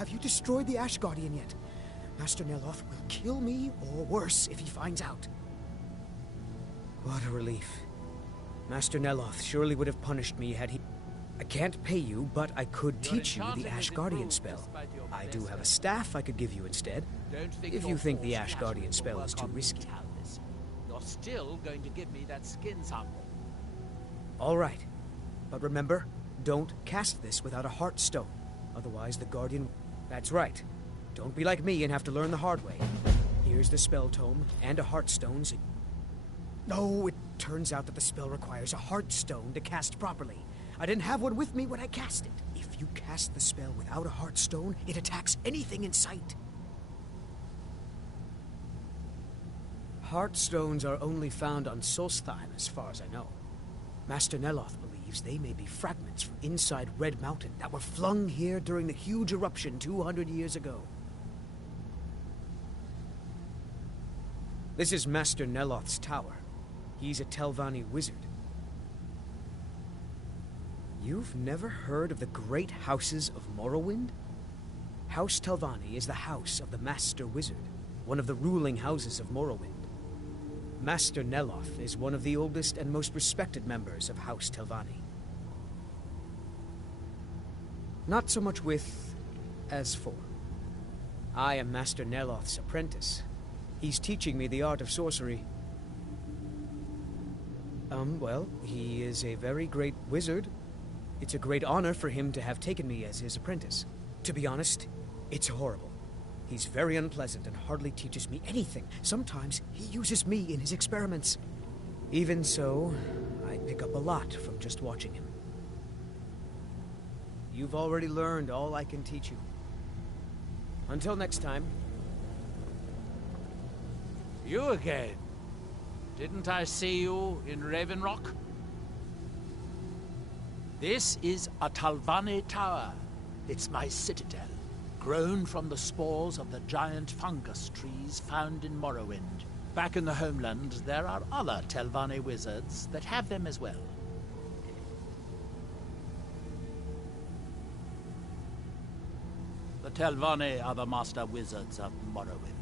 Have you destroyed the Ash Guardian yet? Master Neloth will kill me, or worse, if he finds out. What a relief. Master Neloth surely would have punished me had he... I can't pay you, but I could teach you the Ash Guardian spell. I do have a staff I could give you instead, if you think the Ash Guardian spell is too risky. You're still going to give me that skin sample. All right. But remember, don't cast this without a Heartstone. Otherwise the Guardian... That's right. Don't be like me and have to learn the hard way. Here's the spell tome and a Heartstone, so... No, it turns out that the spell requires a Heartstone to cast properly. I didn't have one with me when I cast it. If you cast the spell without a Heartstone, it attacks anything in sight. Heartstones are only found on Solstheim, as far as I know. Master Neloth believes they may be fragments from inside Red Mountain that were flung here during the huge eruption 200 years ago. This is Master Neloth's tower. He's a Telvanni wizard. You've never heard of the great houses of Morrowind? House Telvanni is the house of the Master Wizard, one of the ruling houses of Morrowind. Master Neloth is one of the oldest and most respected members of House Telvanni. Not so much with as for. I am Master Neloth's apprentice. He's teaching me the art of sorcery. Well, he is a very great wizard. It's a great honor for him to have taken me as his apprentice. To be honest, it's horrible. He's very unpleasant and hardly teaches me anything. Sometimes he uses me in his experiments. Even so, I pick up a lot from just watching him. You've already learned all I can teach you. Until next time. You again? Didn't I see you in Raven Rock? This is a Telvanni tower. It's my citadel, grown from the spores of the giant fungus trees found in Morrowind. Back in the homeland, there are other Telvanni wizards that have them as well. The Telvanni are the master wizards of Morrowind.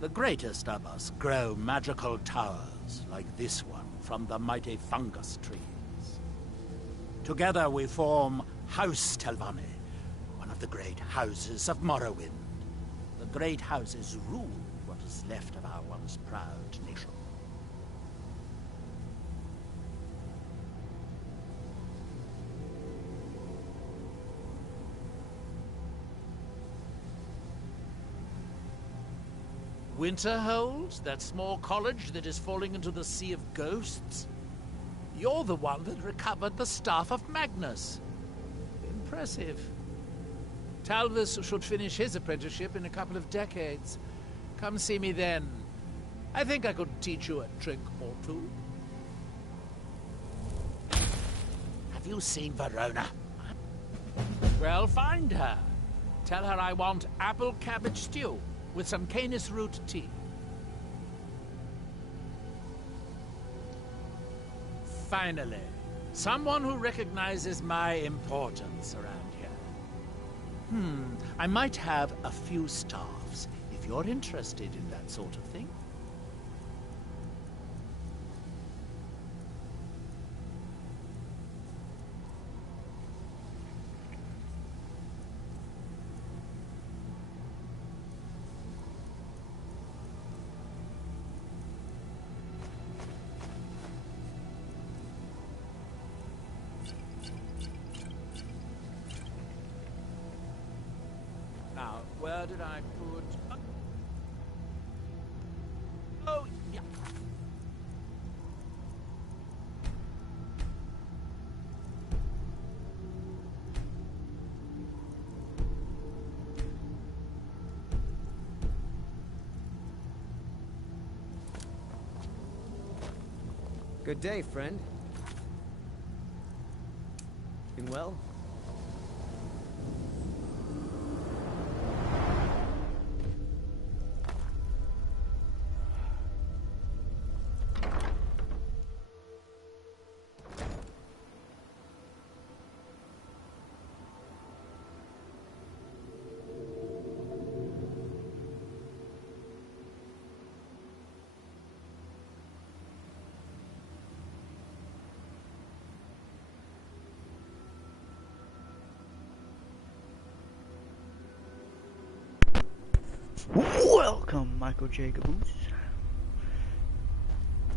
The greatest of us grow magical towers like this one from the mighty fungus trees. Together we form House Telvanni, one of the great houses of Morrowind. The great houses rule what is left of our once proud nation. Winterhold, that small college that is falling into the Sea of Ghosts? You're the one that recovered the Staff of Magnus. Impressive. Talvis should finish his apprenticeship in a couple of decades. Come see me then. I think I could teach you a trick or two. Have you seen Verona? Well, find her. Tell her I want apple cabbage stew with some canis root tea. Finally, someone who recognizes my importance around here. I might have a few staffs, if you're interested in that sort of thing. Now, where did I put... Oh, yeah. Good day, friend. Been well? Welcome, Michael Jacobs.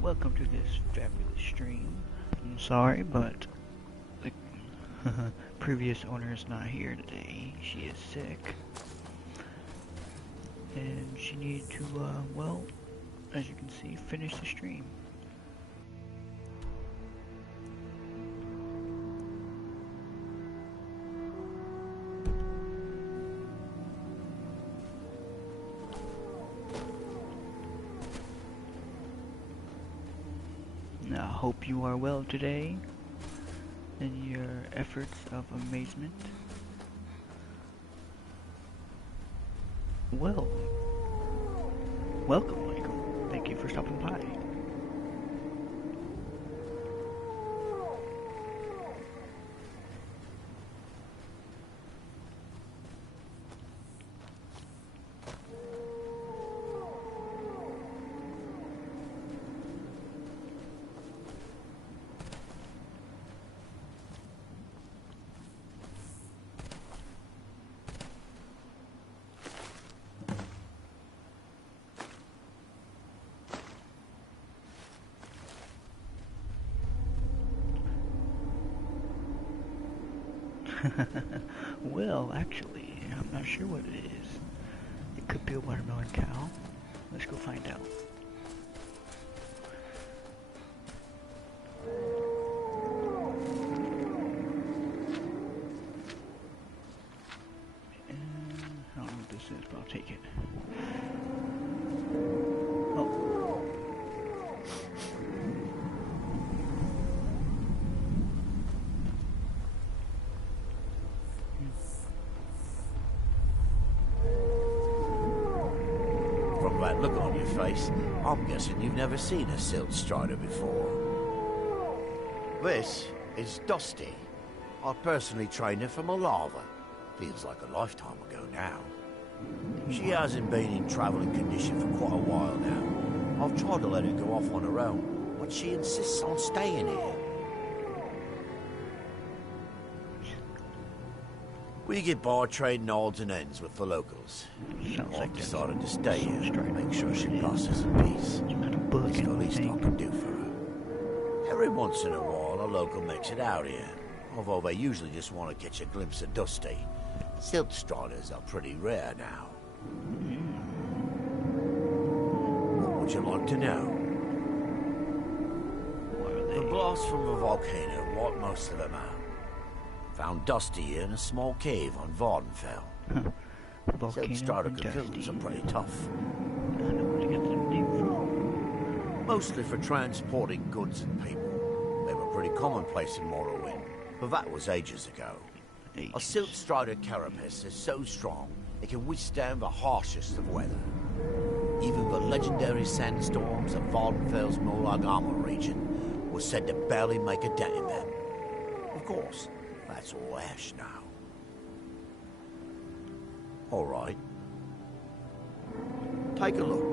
Welcome to this fabulous stream. I'm sorry, but the previous owner is not here today. She is sick. And she needed to, well, as you can see, finish the stream. I hope you are well today in your efforts of amazement. Well, welcome, Michael. Thank you for stopping by. Well, actually, I'm not sure what it is. It could be a watermelon cow. Let's go find out. I don't know what this is, but I'll take it. Oh. From that look on your face, I'm guessing you've never seen a silt strider before. This is Dusty. I personally trained her from a lava. Feels like a lifetime ago now. She hasn't been in travelling condition for quite a while now. I've tried to let her go off on her own, but she insists on staying here. We get by trading odds and ends with the locals. I've decided to stay here to make sure she passes in peace. It's the least I can do for her. Every once in a while, a local makes it out here, although they usually just want to catch a glimpse of Dusty. Silt striders are pretty rare now. What would you like to know? The blast from the volcano wiped most of them out. Found Dusty in a small cave on Vardenfell. Silt strider cocoons are pretty tough. I don't know where to get the name from. Mostly for transporting goods and people. They were pretty commonplace in Morrowind, but that was ages ago. A silt strider carapace is so strong it can withstand the harshest of weather. Even the legendary sandstorms of Vardenfell's Molagama region were said to barely make a dent in them. Of course, that's all ash now. All right. Take a look.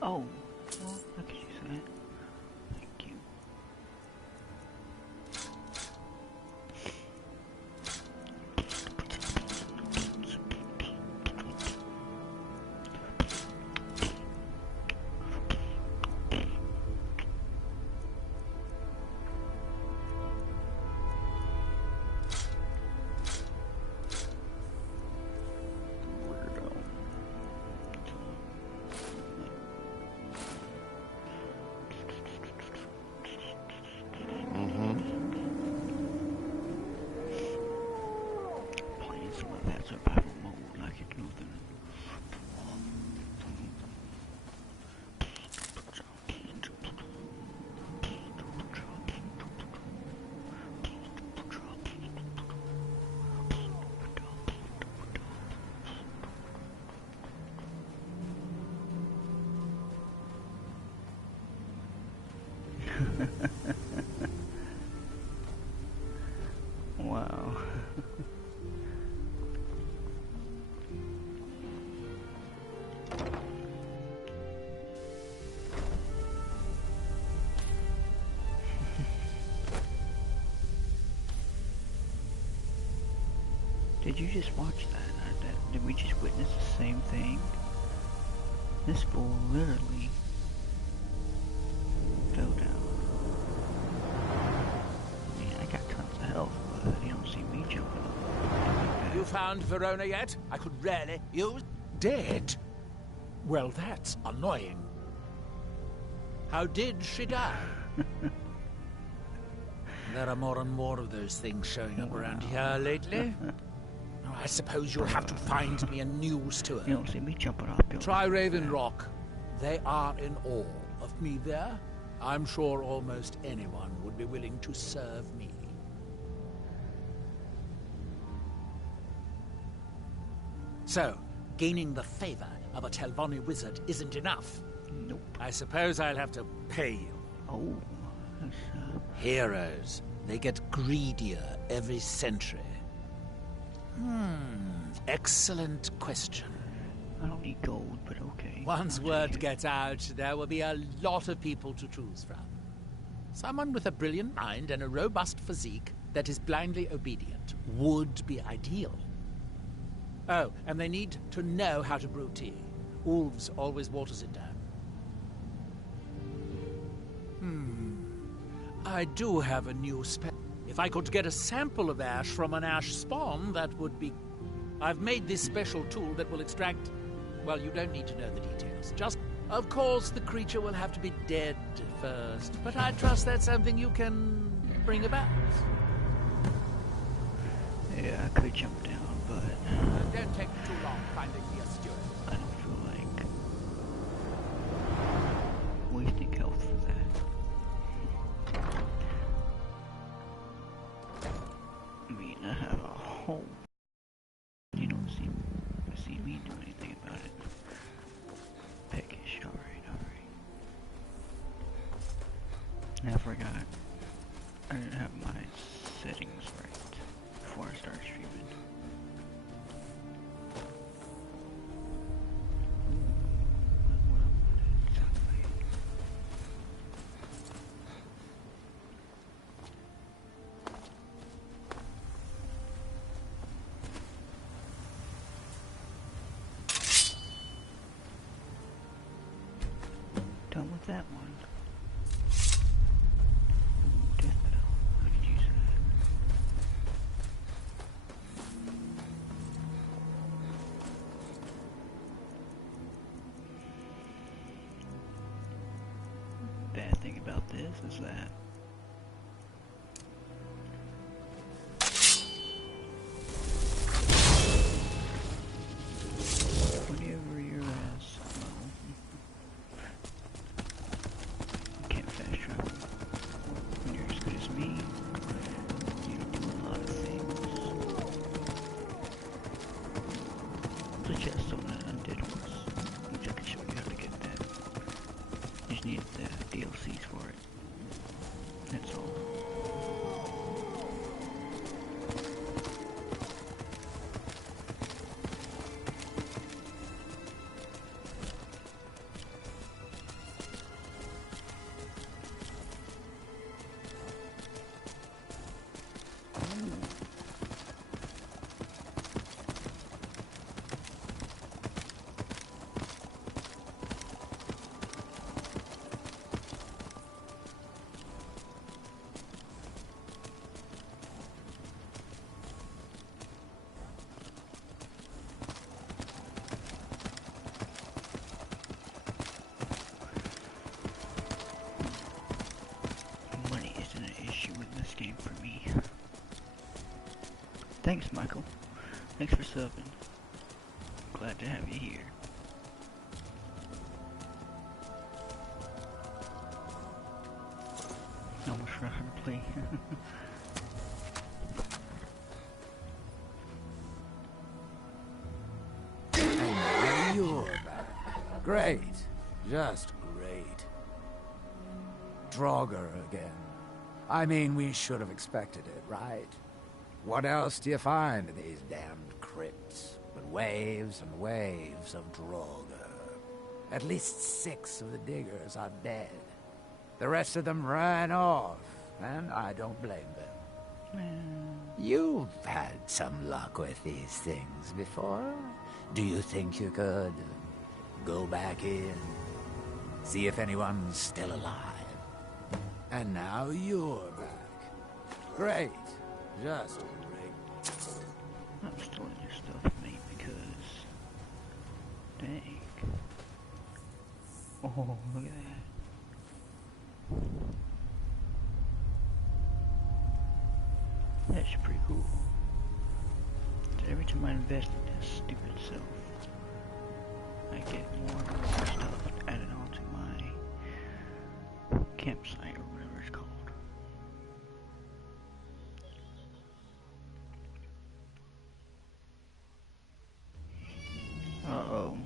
Oh, well, I could use that. Thank you. Wow. Did you just watch that? Did we just witness the same thing? This fool literally fell down. I mean, I got tons of health, but you don't see me jumping up. You found Verona yet? I could rarely use... Dead? Well, that's annoying. How did she die? There are more and more of those things showing up around here lately. Oh, I suppose you'll have to find me a news tour. You don't see me jumping off. Try Raven Rock. They are in awe of me there. I'm sure almost anyone would be willing to serve me. So, gaining the favor of a Telvanni wizard isn't enough. Nope. I suppose I'll have to pay you. Oh. Heroes. They get greedier every century. Excellent question. I don't need gold, but okay. Once word gets out, there will be a lot of people to choose from. Someone with a brilliant mind and a robust physique that is blindly obedient would be ideal. Oh, and they need to know how to brew tea. Wolves always waters it down. I do have a new spell. If I could get a sample of ash from an ash spawn, that would be... I've made this special tool that will extract... Well, you don't need to know the details. Just, of course, the creature will have to be dead first. But I trust that's something you can bring about. Yeah, I could jump down, but... Don't take too long finding me a steward. I don't feel like... wasting health for that. I mean, I have a whole... You don't see me do anything about it. Peckish, alright. I forgot. I didn't have my settings right before I started streaming. Done with that one. Death bell. I could use that. Bad thing about this is that whenever your ass, you can't fast travel. When you're as good as me, you do a lot of things. There's a chest on that undead ones, which I can show you how to get that. You just need the DLCs for it. That's all. Money isn't an issue in this game for me. Thanks, Michael. Thanks for subbing. Glad to have you here. Almost forgot how to play. And you're back. Great. Just great. Draugr again. I mean, we should have expected it, right? What else do you find in these damned crypts but waves and waves of Draugr? At least 6 of the diggers are dead. The rest of them ran off, and I don't blame them. You've had some luck with these things before. Do you think you could go back in, see if anyone's still alive? And now you're back. Great. Just great. I'm still in your stuff, mate, because... Dang. Oh, look at that. That's pretty cool. So every time I invest in this stupid self, I get more and more stuff added onto my campsite or whatever it's called. Uh-oh.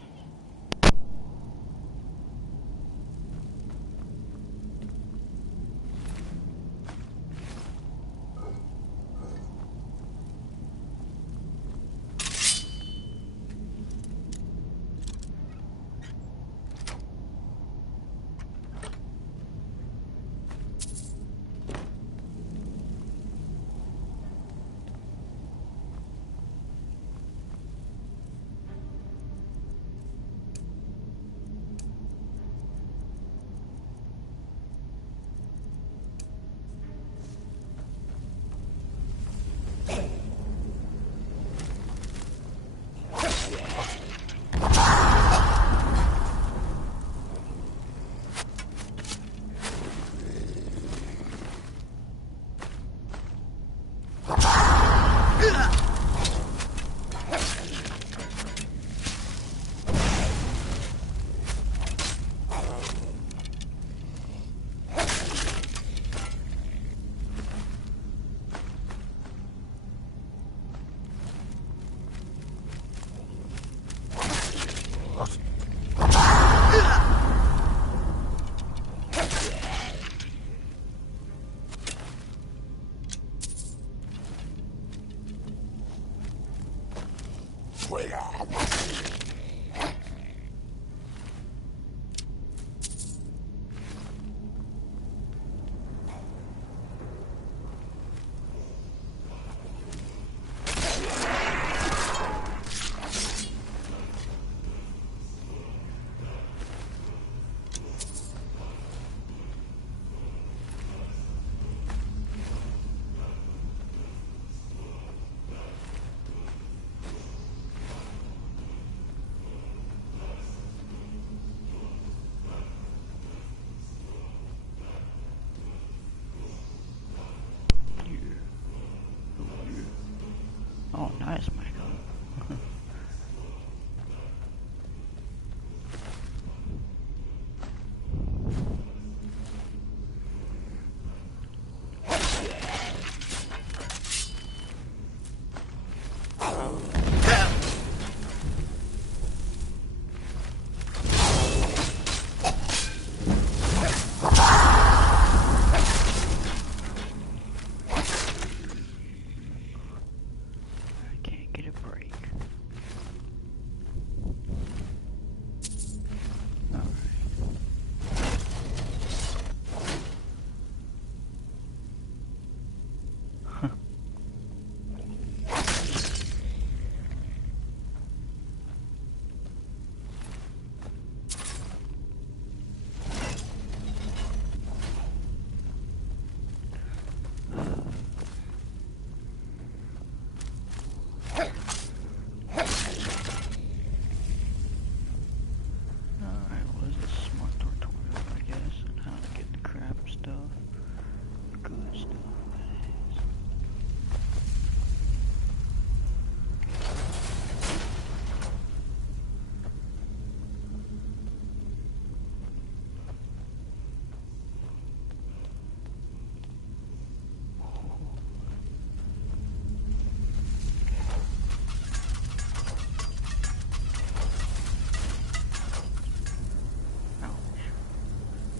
Oh, nice, Michael.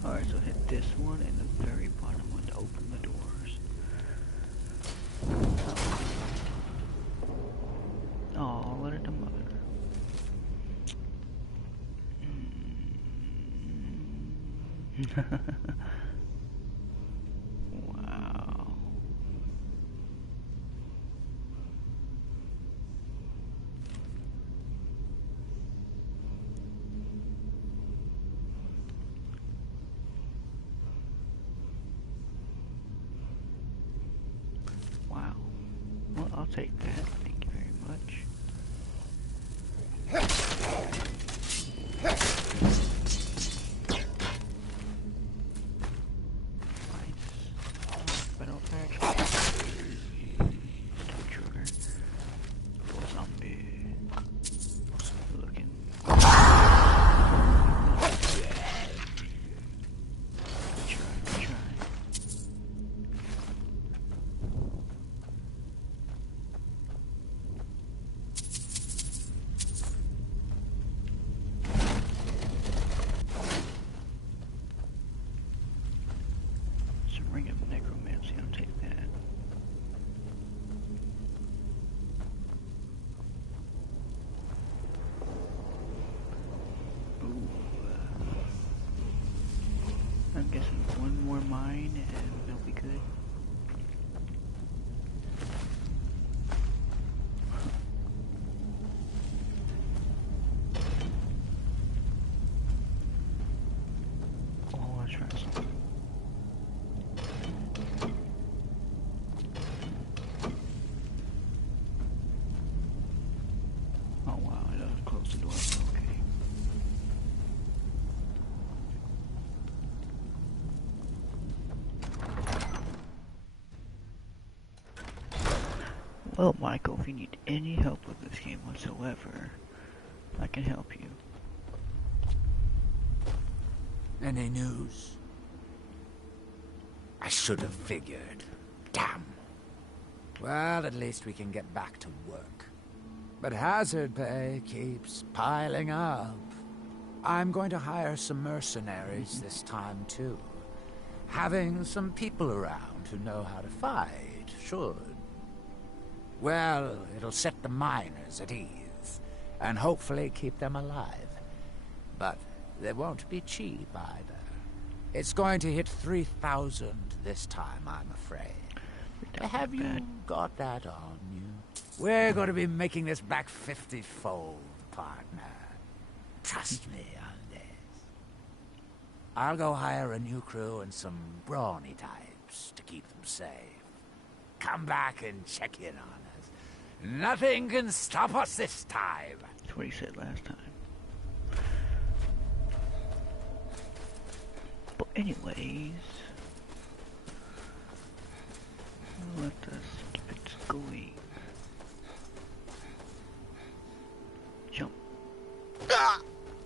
Alright, so hit this one and the very bottom one to open the doors. Oh, what a mother. Wow. take that. Thank you very much. I'm guessing one more mine and they'll be good. Oh, I'll try something. Oh wow, I don't close the door. Okay. Well, Michael, if you need any help with this game whatsoever, I can help you. Any news? I should have figured. Damn. Well, at least we can get back to work. But hazard pay keeps piling up. I'm going to hire some mercenaries this time, too. Having some people around who know how to fight should. Well, it'll set the miners at ease, and hopefully keep them alive. But they won't be cheap either. It's going to hit 3,000 this time, I'm afraid. Have you got that on you? We're going to be making this back 50-fold, partner. Trust me on this. I'll go hire a new crew and some brawny types to keep them safe. Come back and check in on us. Nothing can stop us this time. That's what he said last time. But anyways, let us keep it going. Jump.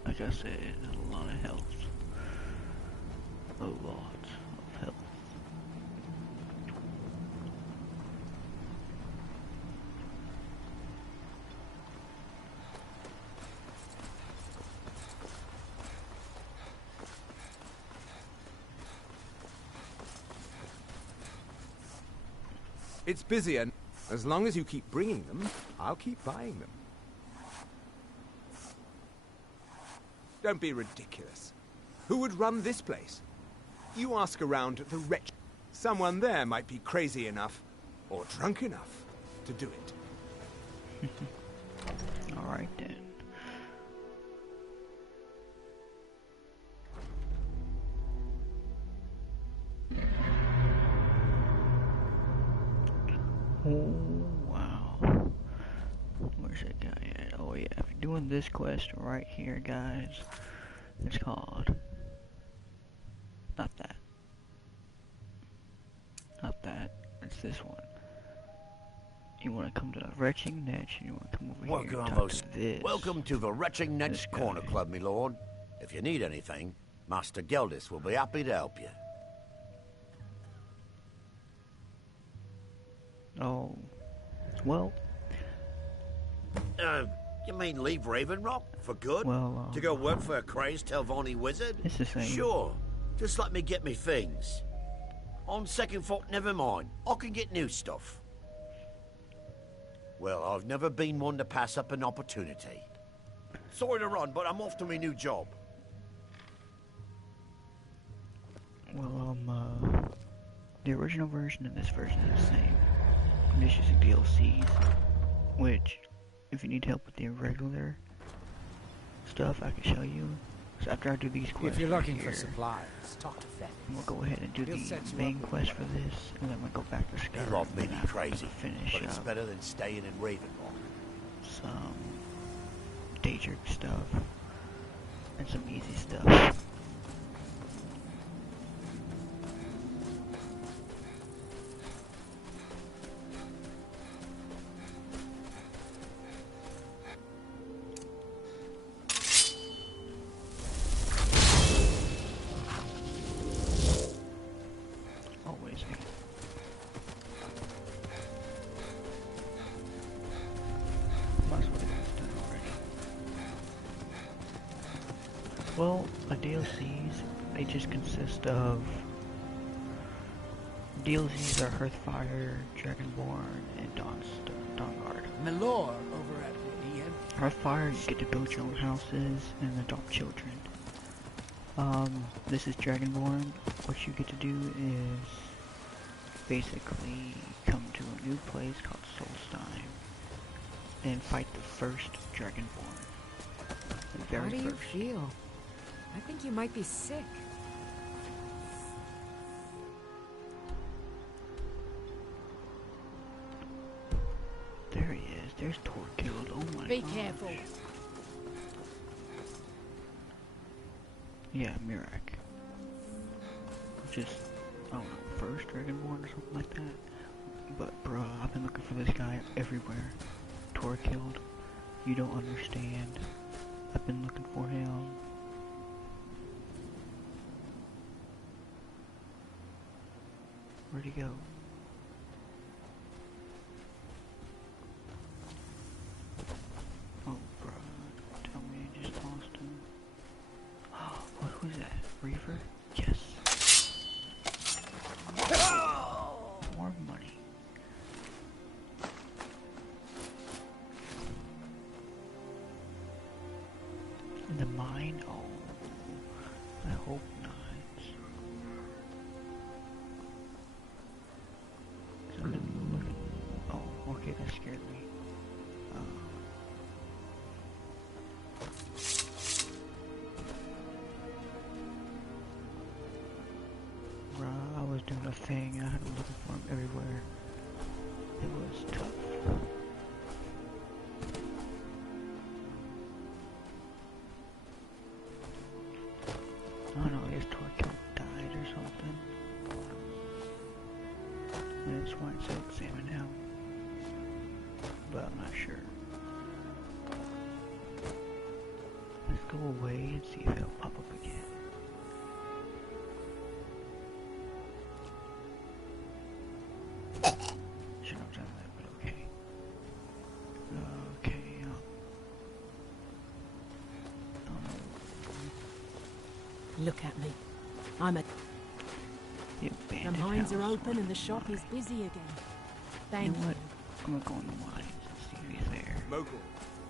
Like I said, a lot of health. A lot of health. It's busy, and as long as you keep bringing them, I'll keep buying them. Don't be ridiculous. Who would run this place? You ask around the wretch. Someone there might be crazy enough, or drunk enough, to do it. Alright then. Oh, wow. Where's that guy at? Oh yeah, if you're doing this quest right here, guys, it's called... Not that. Not that. It's this one. You want to come to the Retching Netch, and you want to come over here and talk to this. Welcome to the Retching Netch Corner Club, my lord. If you need anything, Master Geldis will be happy to help you. Oh, well. You mean leave Ravenrock for good? Well, to go work for a crazed Telvanni wizard? It's the same. Sure. Just let me get me things. On second thought, never mind. I can get new stuff. Well, I've never been one to pass up an opportunity. Sorry to run, but I'm off to my new job. Well, the original version and this version are the same. There's just DLCs, which, if you need help with the regular stuff, I can show you. So after I do these quests, If you're looking here, for supplies, talk to Fenn. we'll go ahead and do He'll the set you main up with quest for whatever. this, and then we'll go back to They Skyrim. love me and be after crazy, finish but it's up better than staying in Ravenloft. some Daedric stuff and some easy stuff. Always me. Might as well get this done already. Well, the DLCs, they just consist of DLCs are Hearthfire, Dragonborn, and Dawnguard. Milor over at the end. Hearthfire, you get to build your own houses and adopt children. This is Dragonborn. What you get to do is basically come to a new place called Solstheim and fight the first Dragonborn. The very How do you first. feel? I think you might be sick. There he is. There's Torkilled. Oh my Be gosh. careful. Yeah, Mirak. Just, I don't know, first Dragonborn or something like that. But bruh, I've been looking for this guy everywhere. Torkilled. You don't understand. I've been looking for him. Where'd he go? Oh, bruh. Tell me I just lost him. What was that? Reaver? Yes. More money. In the mine? Oh. I hope not. Oh, okay, that scared me. Bruh, I was doing a thing, I had to look for him everywhere. It was tough. I don't know, his Torquil died or something. And that's why it said examine him. But I'm not sure. Let's go away and see if it'll pop up again. Shouldn't have done that, but okay. Okay, Look at me. I'm a... the The abandoned mines are house. open and the shop is busy again. You Thank know you. what? I'm gonna go in the mines and see if he's there. Mogul,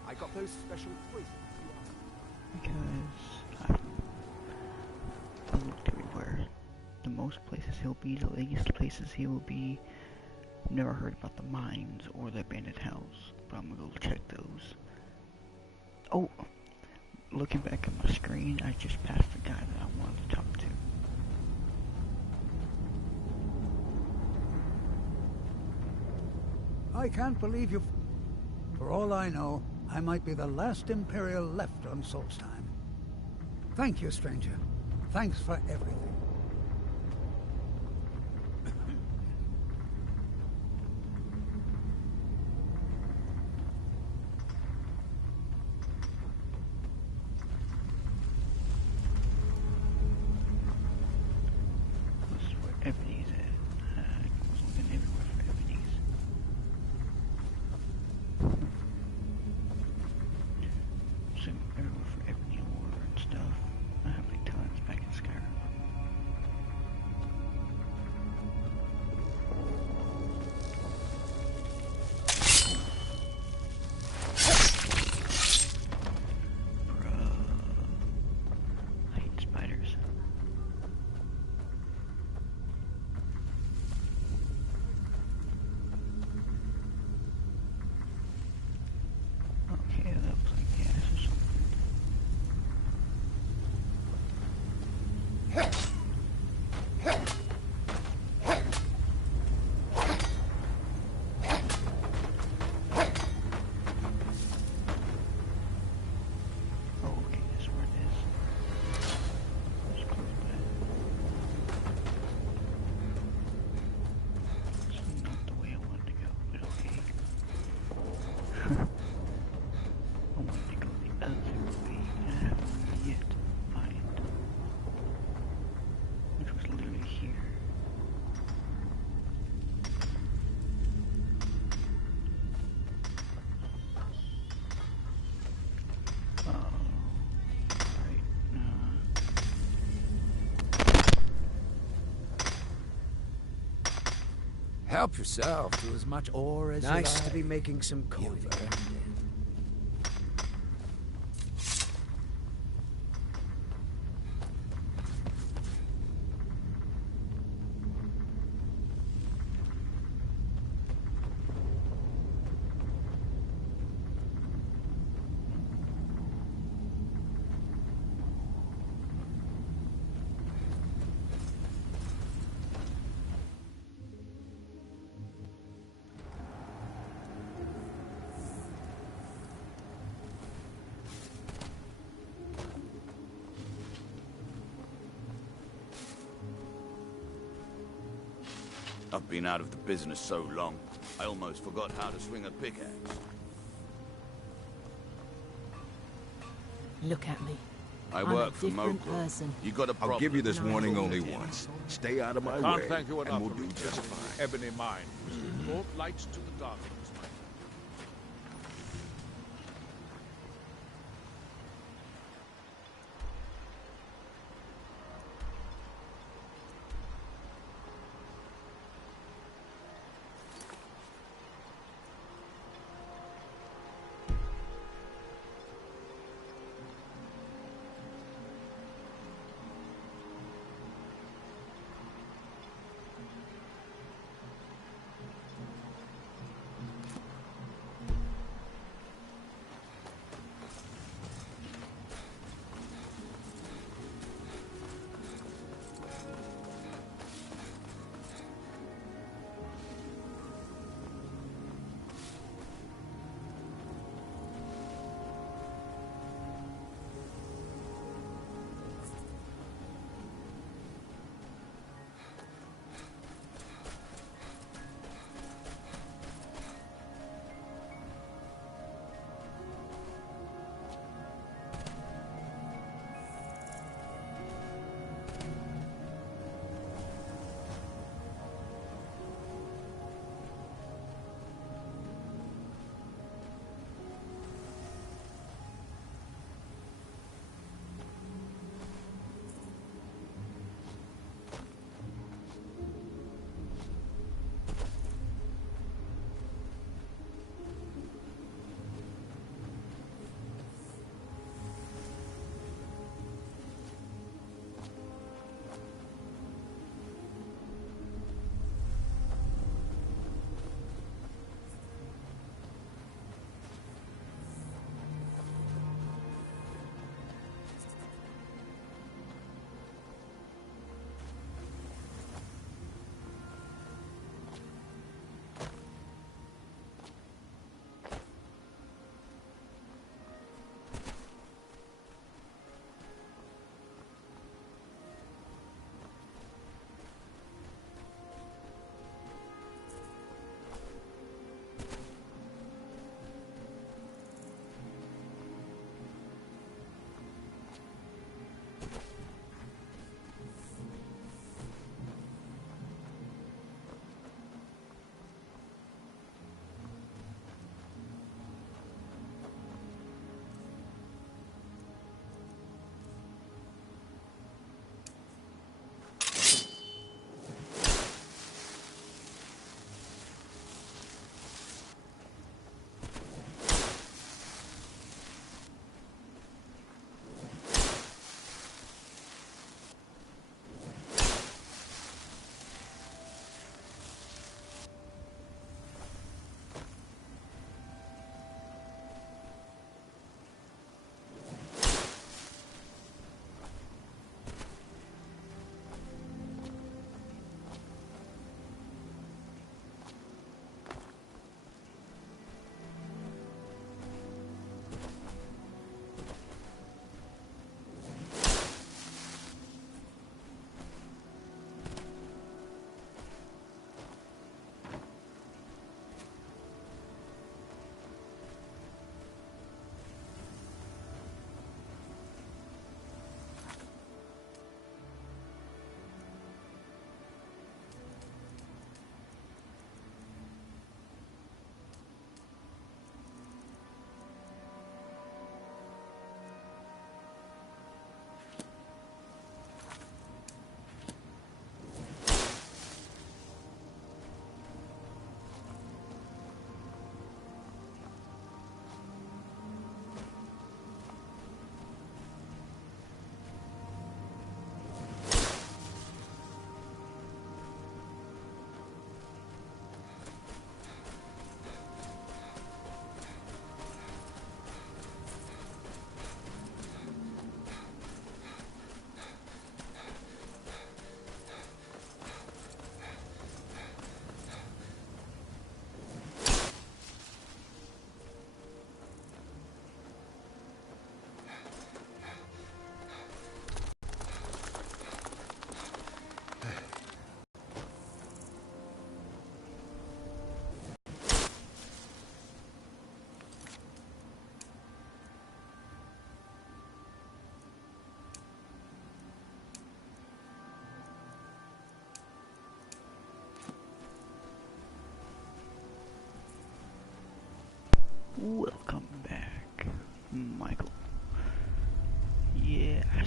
I got those special poisons you asked. Because I've looked everywhere. The most places he'll be, the latest places he will be. I've never heard about the mines or the abandoned house, but I'm gonna go check those. Oh, looking back at my screen, I just passed the guy that I wanted to talk to. I can't believe you. For all I know, I might be the last Imperial left on Solstheim. Thank you, stranger. Thanks for everything. This is where Ebony's at. I was looking everywhere for Ebony's. So everywhere for Ebony ore and stuff. I have like tons back in Skyrim. Help yourself to as much ore as you like. Nice to be making some coin. You've earned it. I've been out of the business so long, I almost forgot how to swing a pickaxe. Look at me. I I'm work a for different Mokro. person. You got a problem? I'll give you this No, warning I only don't. once. Stay out of my Can't way, thank you enough and we'll for do just returning fine. the Ebony Mine. Brought light to the darkness, my friend.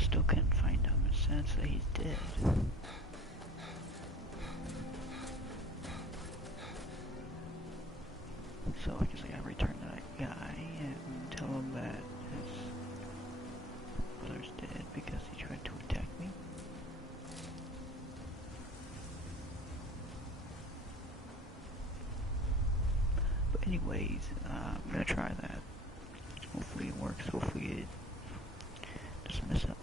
still can't find him. It says that he's dead. So I guess I gotta return to that guy and tell him that his brother's dead because he tried to attack me. But anyways, I'm gonna try that. Hopefully it works. Hopefully it doesn't mess up.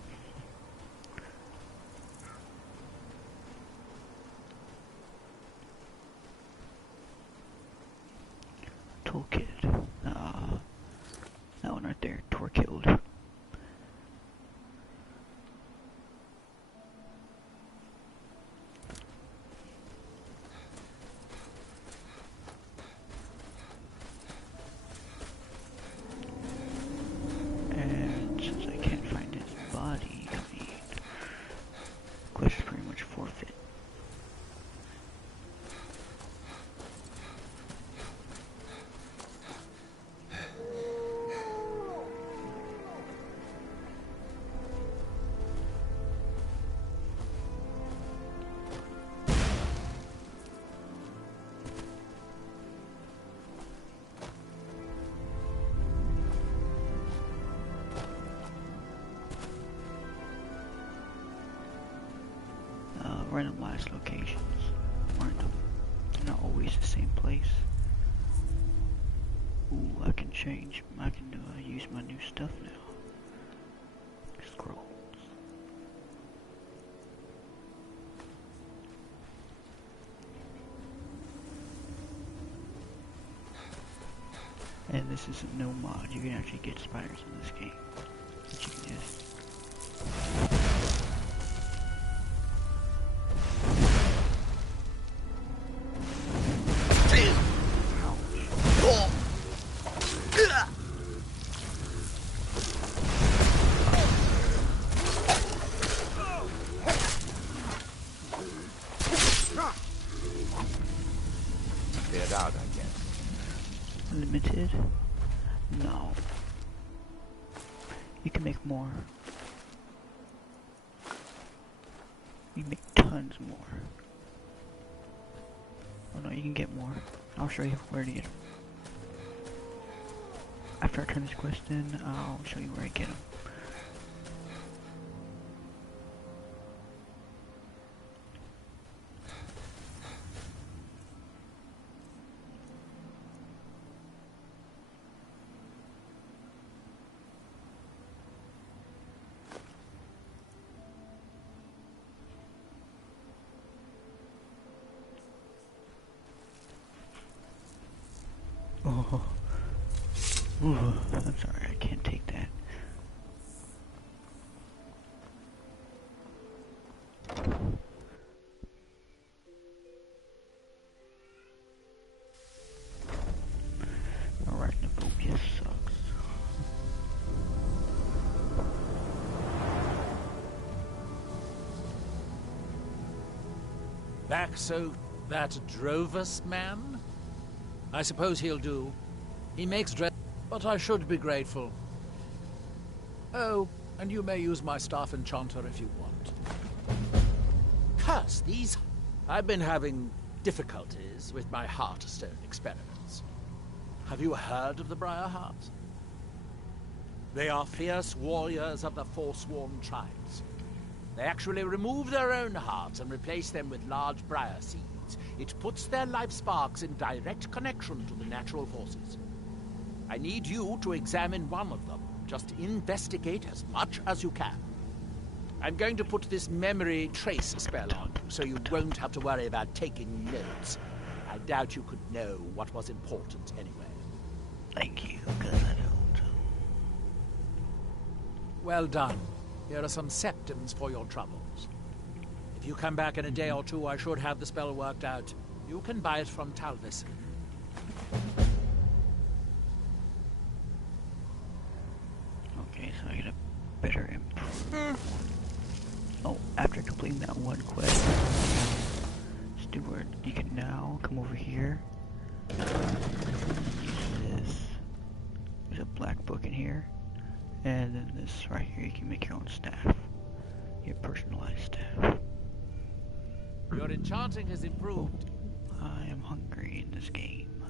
Toolkit. That one right there. Tor killed. And since I can't find his body, I mean, quest is pretty much forfeit. Randomized locations. Random. Not always the same place. Ooh, I can change. I can use my new stuff now. Scrolls. And this is no mod. You can actually get spiders in this game. But you can just out, I guess. limited? No. You can make more. You can make tons more. Oh no, you can get more. I'll show you where to get them. After I turn this quest in, I'll show you where I get them. Oh. Ooh, I'm sorry, I can't take that. Arachnophobia sucks. Back so that drove us, man? I suppose he'll do. He makes dread, but I should be grateful. Oh, and you may use my staff enchanter if you want. Curse these! I've been having difficulties with my Heartstone experiments. Have you heard of the Briarhearts? They are fierce warriors of the Forsworn tribes. They actually remove their own hearts and replace them with large briar seeds. It puts their life sparks in direct connection to the natural forces. I need you to examine one of them. Just investigate as much as you can. I'm going to put this memory trace spell on you, so you won't have to worry about taking notes. I doubt you could know what was important anyway. Thank you, because I don't. Well done. Here are some septums for your troubles. If you come back in a day or two, I should have the spell worked out. You can buy it from Talvis. Okay, so I get a better improve. Oh, after completing that one quest, Steward, you can now come over here. Use this. There's a black book in here. And then this right here, you can make your own staff. hunting has improved. I am hungry in this game.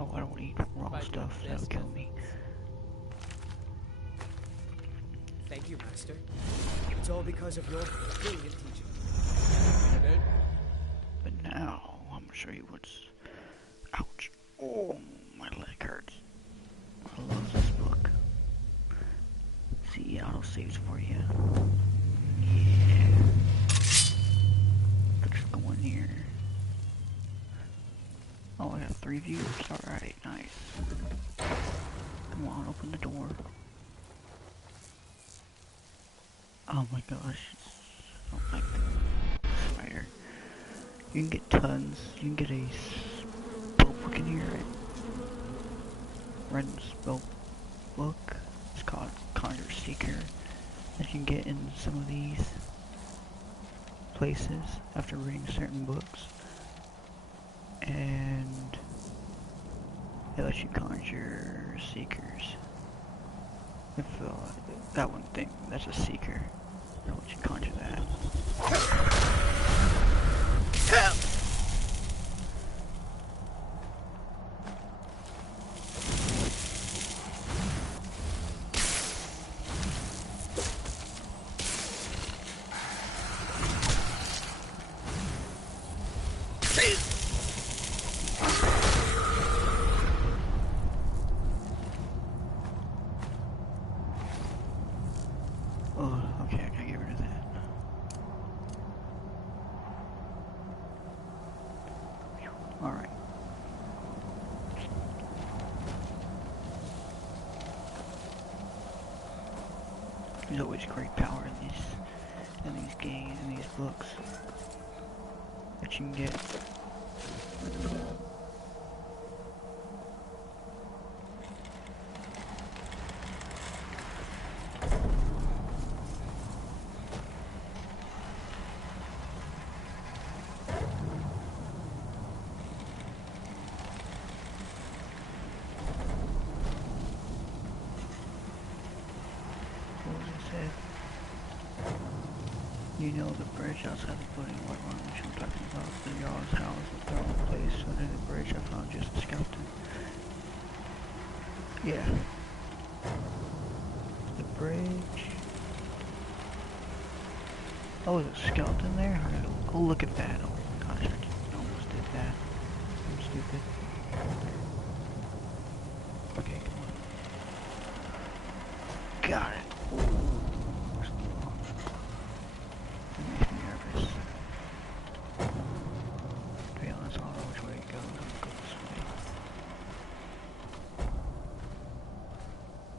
Oh, I don't want to eat raw stuff. That'll kill me. Thank you, Master. It's all because of your brilliant teaching. But now, I'm gonna show you what's... Ouch. Oh, my leg hurts. I love this book. See, auto saves for you. Yeah. Let's go in here. Oh, I got 3 views. Alright, nice. Come on, open the door. Oh my gosh. I don't like the spider. You can get tons. You can get a spell book in here, right? Random spell book. It's called Conjure Seeker. That you can get in some of these places after reading certain books. And it lets you conjure seekers. If that one thing, that's a seeker. It lets you conjure that. Oh, okay, I gotta get rid of that. Alright. There's always great power in these games, in these books that you can get. You know the bridge outside the building, what one which I'm talking about, the Jarl's house, the thermal place, under the bridge I found just a skeleton. Yeah. The bridge. Oh, there's a skeleton there? Alright, go look at that. Oh my gosh, I almost did that. I'm stupid. Okay, come on. Got it.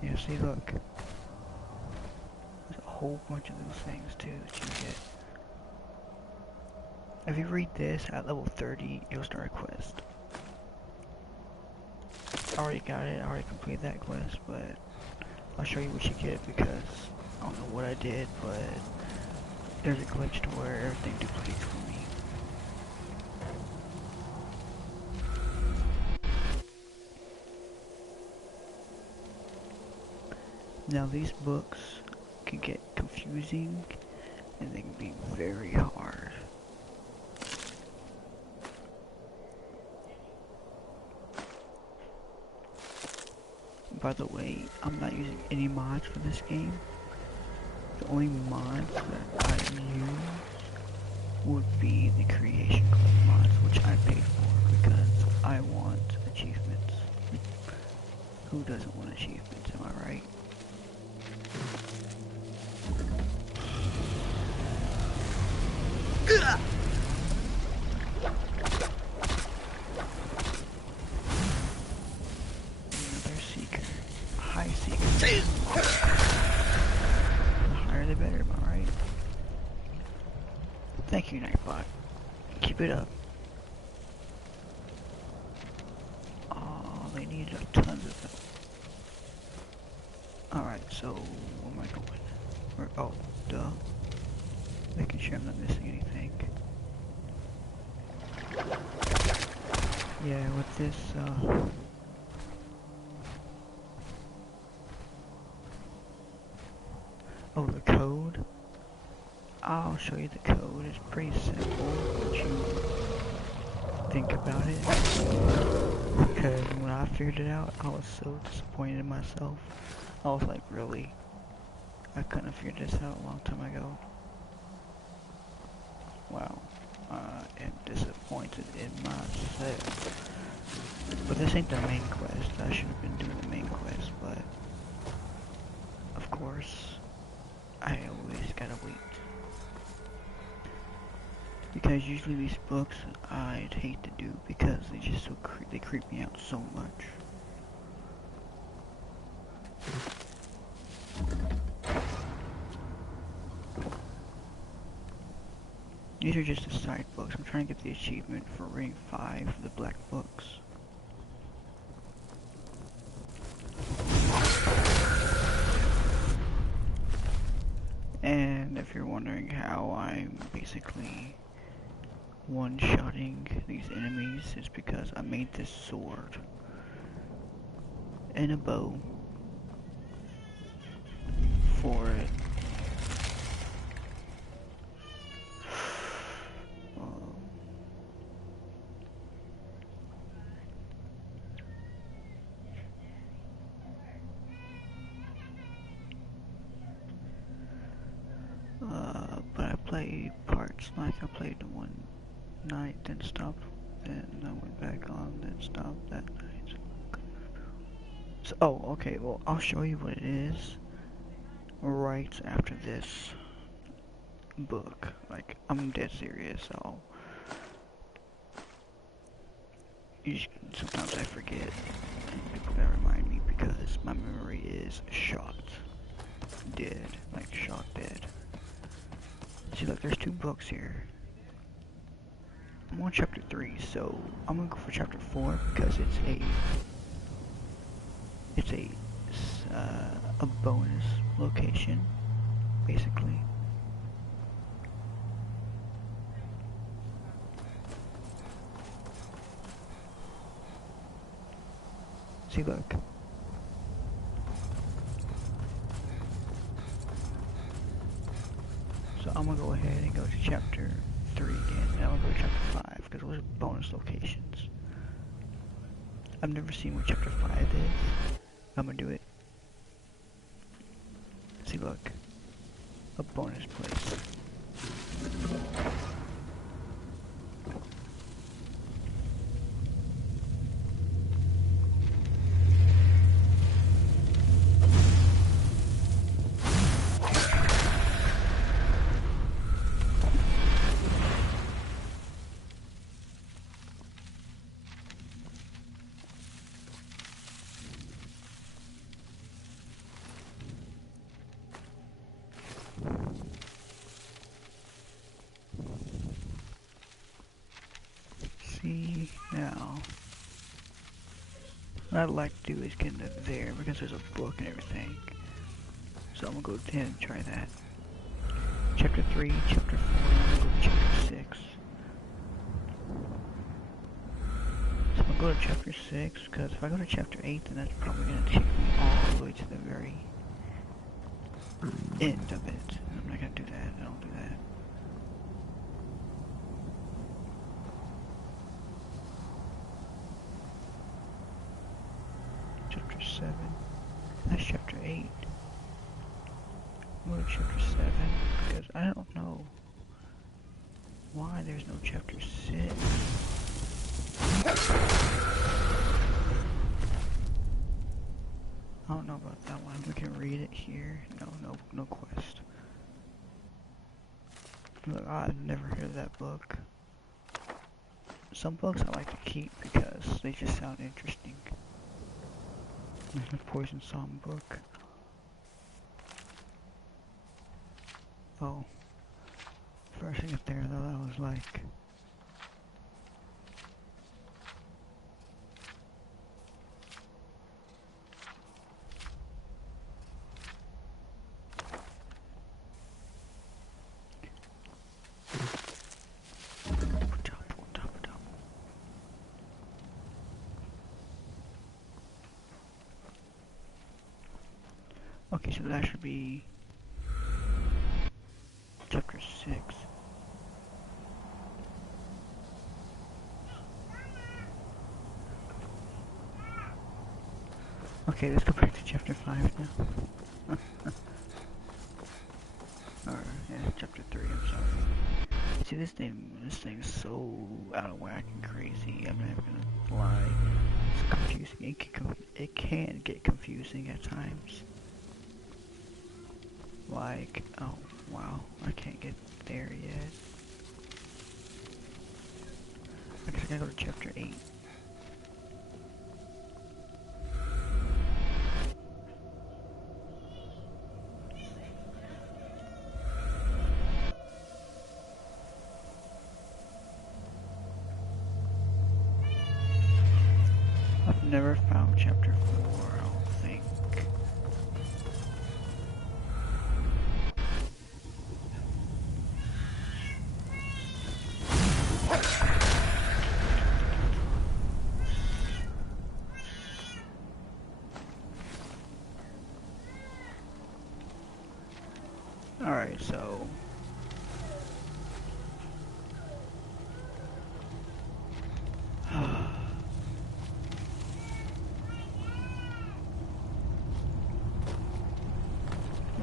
Yeah, see, look. There's a whole bunch of those things, too, that you get. If you read this, at level 30, you'll start a quest. I already got it, I already completed that quest, but I'll show you what you get because I don't know what I did, but there's a glitch to where everything duplicates for me. Now these books can get confusing and they can be very hard. By the way, I'm not using any mods for this game. The only mods that I use would be the Creation Club mods, which I paid for because I want achievements. Who doesn't want achievements, am I right? Another seeker. A high seeker. The higher the better, am I right? Thank you, Nightbot. Keep it up. Oh, they needed tons of them. Alright, so where am I going? Oh, duh. Making sure I'm not missing anything. Yeah, with this, oh, the code? I'll show you the code. It's pretty simple once you think about it. Because when I figured it out, I was so disappointed in myself. I was like, really? I couldn't have figured this out a long time ago. Wow. I am disappointed in myself. But this ain't the main quest. I should have been doing the main quest, but of course, I always gotta wait. Because usually these books I'd hate to do because they just they creep me out so much. These are just the side books. I'm trying to get the achievement for reading 5 of the black books. And if you're wondering how I'm basically one-shotting these enemies, it's because I made this sword and a bow for it. But I played parts, like I played the one night, then stopped, then I went back on, then stopped that night. So, oh, okay, well, I'll show you what it is right after this book. Like, I'm dead serious, so sometimes I forget, and people gotta remind me because my memory is shot dead, like shot dead. See, look, there's 2 books here. I'm on chapter 3, so I'm gonna go for chapter 4 because it's a bonus location, basically. See, look. So I'm gonna go ahead and go to chapter 3 again, and I'm gonna go to chapter 5, because those are bonus locations. I've never seen what chapter 5 is. I'm gonna do it. See, look. A bonus place. See, now, what I'd like to do is get into there because there's a book and everything. So I'm gonna go ahead and try that. Chapter 3, chapter 4, I'm gonna go to chapter 6. So I'm gonna go to chapter 6 because if I go to chapter 8, then that's probably gonna take me all the way to the very end of it. I'm not gonna do that, I don't do that. Chapter 7. That's chapter 8. I'm going to chapter 7 because I don't know why there's no chapter 6. I don't know about that one. We can read it here. No quest. Look, I've never heard of that book. Some books I like to keep because they just sound interesting. Like the Poison Song book. Oh. First thing up there though, I was like... Okay, so that should be chapter 6. Okay, let's go back to chapter 5 now. Or, yeah, chapter 3, I'm sorry. See, this thing's so out of whack and crazy, I'm not even gonna lie. It's confusing. It can get confusing at times. Like, oh, wow, I can't get there yet. I guess I gotta go to chapter 8. I've never found chapter 4, I don't think. Alright, so...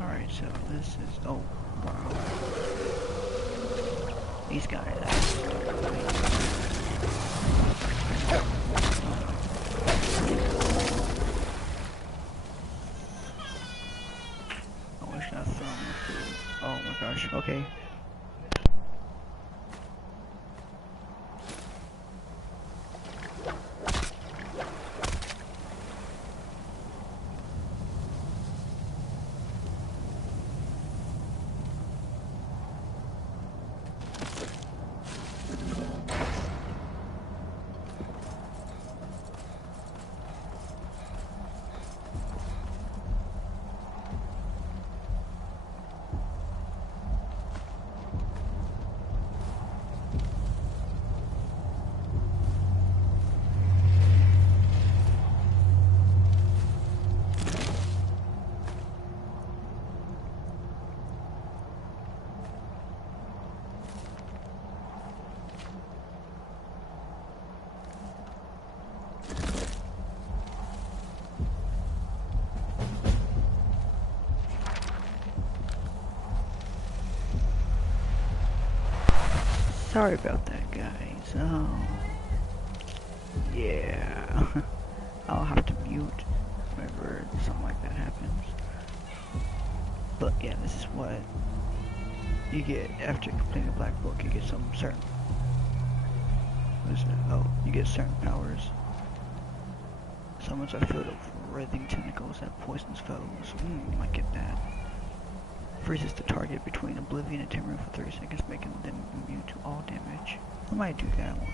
Alright, so this is... oh, wow. These guys... Oh, I should have thrown... oh my gosh, okay. Sorry about that, guys. Yeah. I'll have to mute whenever something like that happens. But yeah, this is what you get after completing the Black Book. You get some certain... what is it? Oh, you get certain powers. Summons are filled with writhing tentacles that poisons foes. I might get that. Freezes the target between Oblivion and Timber for 30 seconds, making them immune to all damage. I might do that one.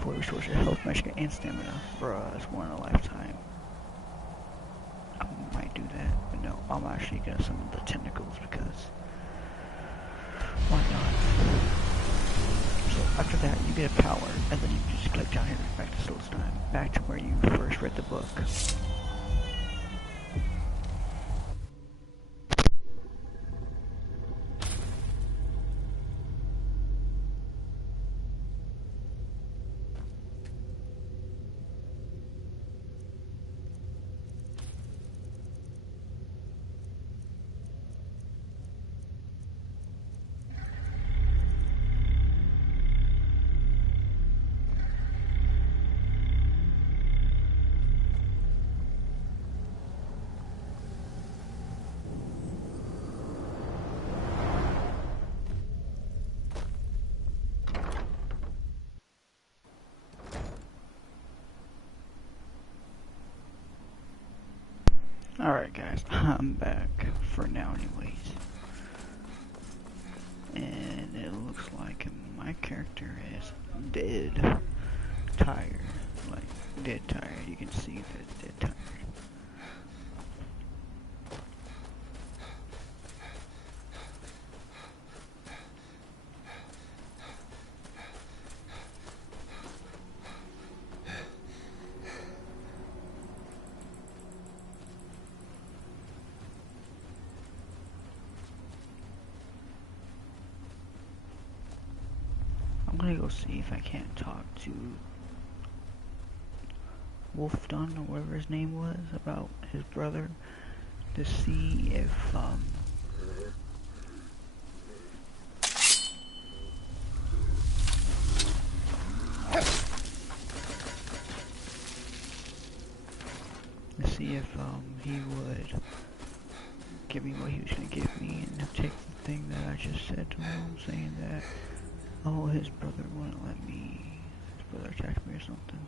Fully restores your health, magic, and stamina. Bruh, that's one in a lifetime. I might do that, but no, I'm actually gonna summon the tentacles because why not? So after that, you get a power, and then you just click down here back to Soul's Time, back to where you first read the book. Alright guys, I'm back for now anyways. And it looks like my character is dead tired. Like, dead tired. You can see that dead tired. gonna go see if I can't talk to Wolfdon or whatever his name was about his brother to see if he would give me what he was gonna give me and take the thing that I just said to him, saying that, oh, his brother wouldn't let me, his brother attacked me or something.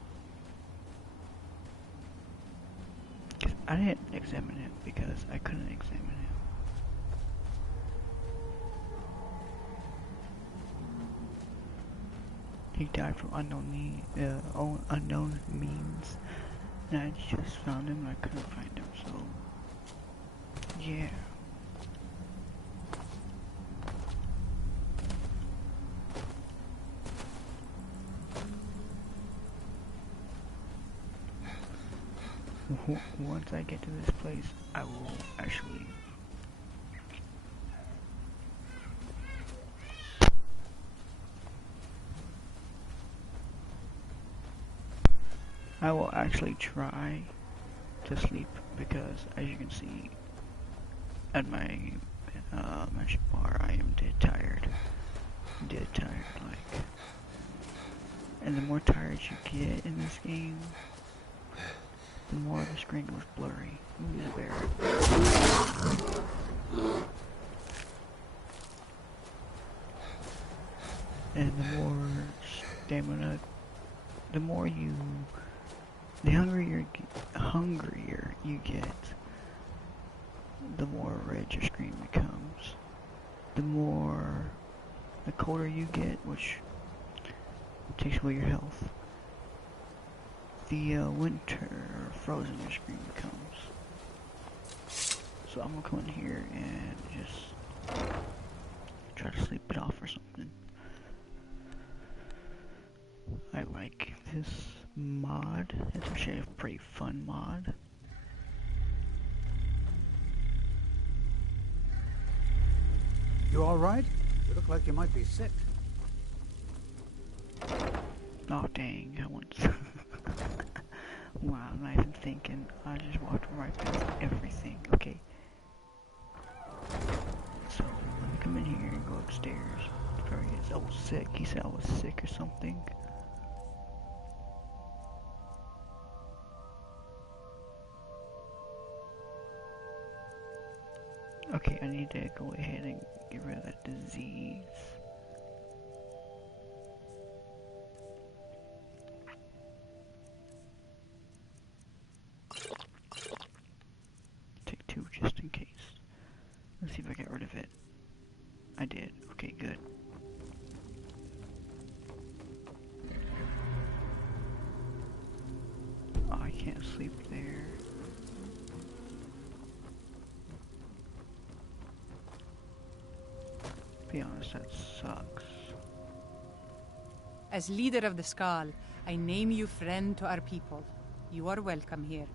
Cause I didn't examine him because I couldn't examine him. He died from unknown means, and I just found him and I couldn't find him, so yeah. Once I get to this place, I will actually try to sleep, because as you can see at my mention bar, I am dead tired, like, and the more tired you get in this game, the more the screen goes blurry. Ooh, the bear. And the more stamina, the hungrier you get, the more red your screen becomes. The colder you get, which takes away your health, the winter or frozen your screen becomes. So I'm gonna come in here and just try to sleep it off or something. I like this mod. It's actually a pretty fun mod. You alright? You look like you might be sick. Oh dang, I want wow, I'm not even thinking. I just walked right past everything. Okay. So, let me come in here and go upstairs. There he is. Oh, sick. He said I was sick or something. Okay, I need to go ahead and get rid of that disease. Take 2 just in case. Let's see if I get rid of it. I did. Okay, good. Oh, I can't sleep there. Be honest, that sucks. As leader of the Skull, I name you friend to our people. You are welcome here.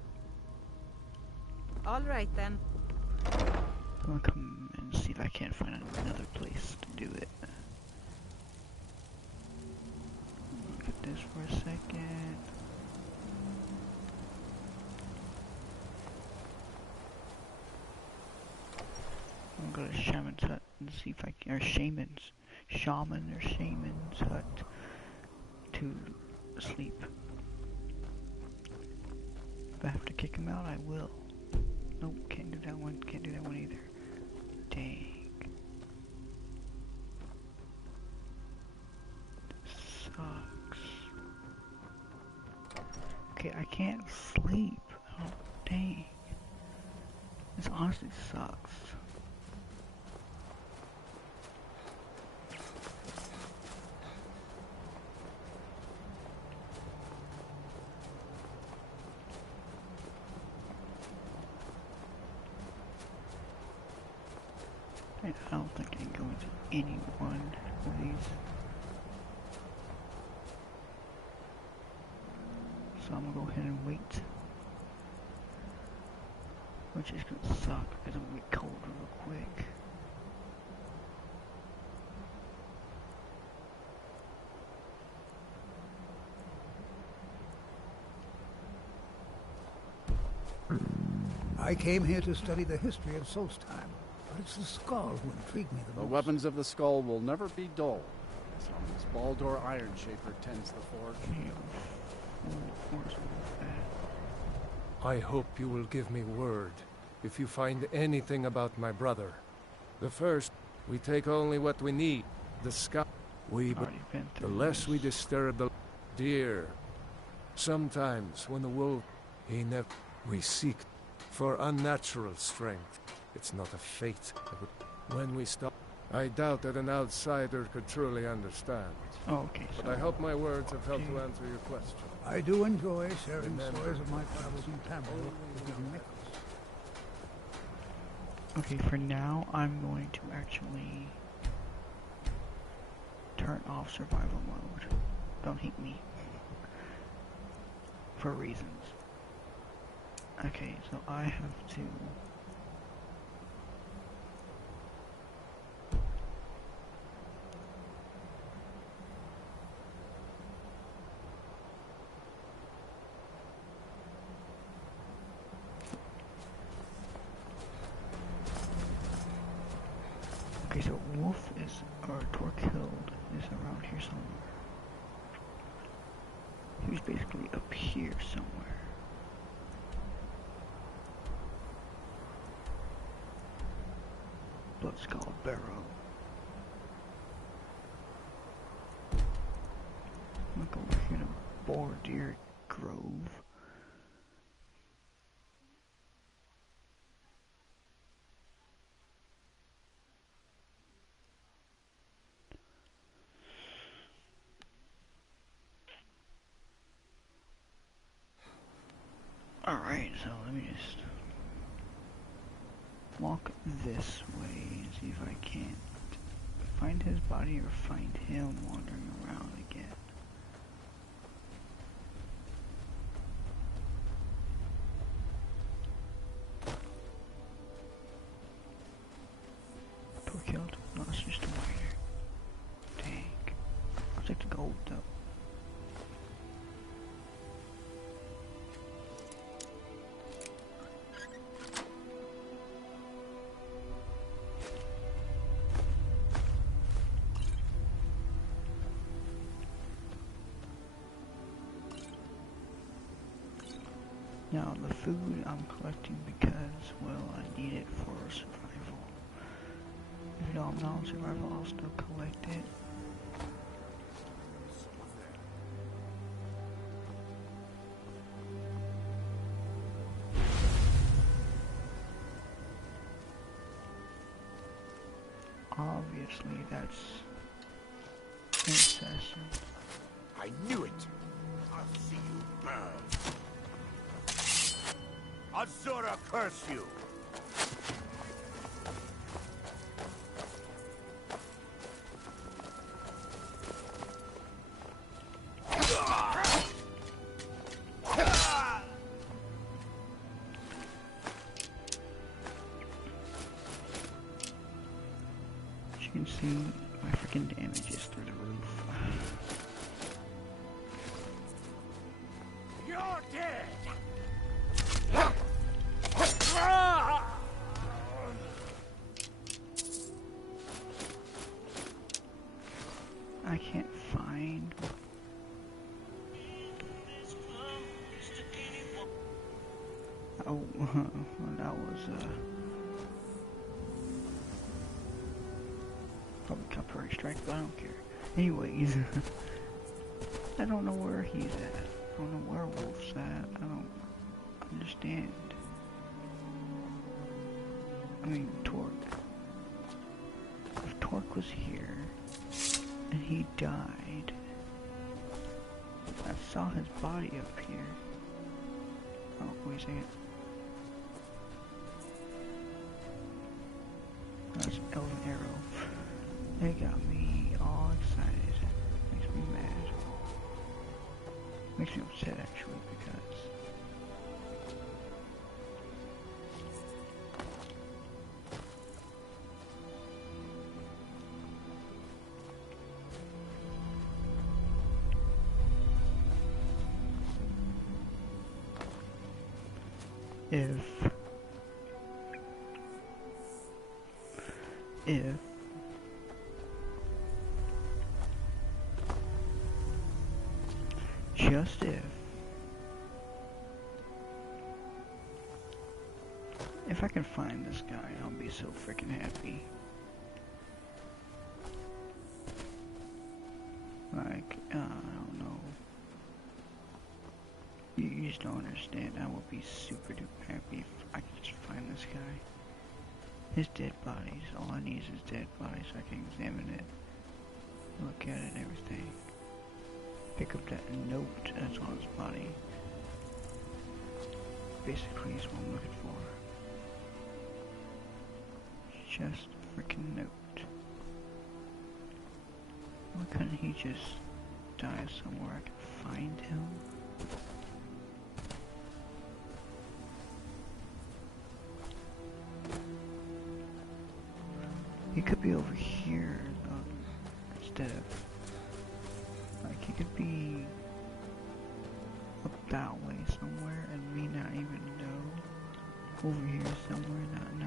All right, then. I'm gonna come and see if I can't find another place to do it. Look at this for a second. I'm gonna go to Shaman's hut and see if I can, or Shaman's hut to sleep. If I have to kick him out, I will. Nope, can't do that one. Can't do that one either. Dang. This sucks. Okay, I can't sleep. Oh, dang. This honestly sucks. I don't think I can go into any one of these. So I'm gonna go ahead and wait. Which is gonna suck because I'm gonna get cold real quick. I came here to study the history of Solstheim, but it's the skull who intrigued me the most. The weapons of the skull will never be dull, as long as Baldur Ironshaper tends the forge. I hope you will give me word if you find anything about my brother. The first, we take only what we need. The scout. The less we disturb the deer. Sometimes when the wolf, we seek for unnatural strength. It's not a fate. When we stop, I doubt that an outsider could truly understand. Okay, but I hope my words have helped to answer your question. I do enjoy sharing stories of my travels in Tamriel with young Nichols. Okay, for now, I'm going to actually turn off survival mode. Don't hate me. For reasons. Okay, so I have to... Okay, so Wolf is, or Torkhild is around here somewhere. He was basically up here somewhere. Bloodskull Barrow. Look over here to Boar Deer Grove. Alright, so let me just walk this way and see if I can't find his body or find him wandering around again. Torkhild, monster spider. Dang. I'll take the gold though. Now the food I'm collecting because, well, I need it for survival. Even though I'm not on survival, I'll still collect it. Obviously, that's incessant. I knew it! I'll see you burn! Azura curse you! As you can see, my freaking damage is through the roof. You're dead! I can't find. Oh, that was probably copyright strike, but I don't care. Anyways, I don't know where he's at. I don't know where Wolf's at. I don't understand. I mean, Torque. If Torque was here and he died, I saw his body up here. Oh, wait a second. That's Elven Arrow. They got me all excited. Makes me mad. Makes me upset actually because if if if I can find this guy, I'll be so freaking happy. Like, I don't know. You just don't understand. I will be super duper happy if I can just find this guy. His dead bodies. All I need is his dead body so I can examine it, look at it and everything. Pick up that note that's on his body. Basically, is what I'm looking for. Just a freaking note. Why couldn't he just die somewhere I can find him? He could be over here, instead of, like, he could be up that way somewhere and me not even know. Over here somewhere, not know.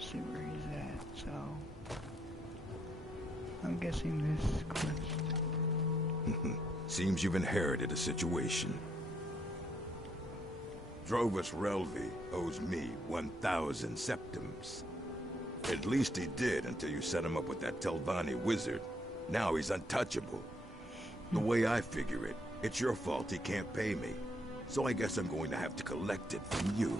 See where he's at, so I'm guessing this quest. Seems you've inherited a situation. Drovus Relvi owes me 1,000 septims. At least he did until you set him up with that Telvanni wizard. Now he's untouchable. The way I figure it, it's your fault he can't pay me. So I guess I'm going to have to collect it from you.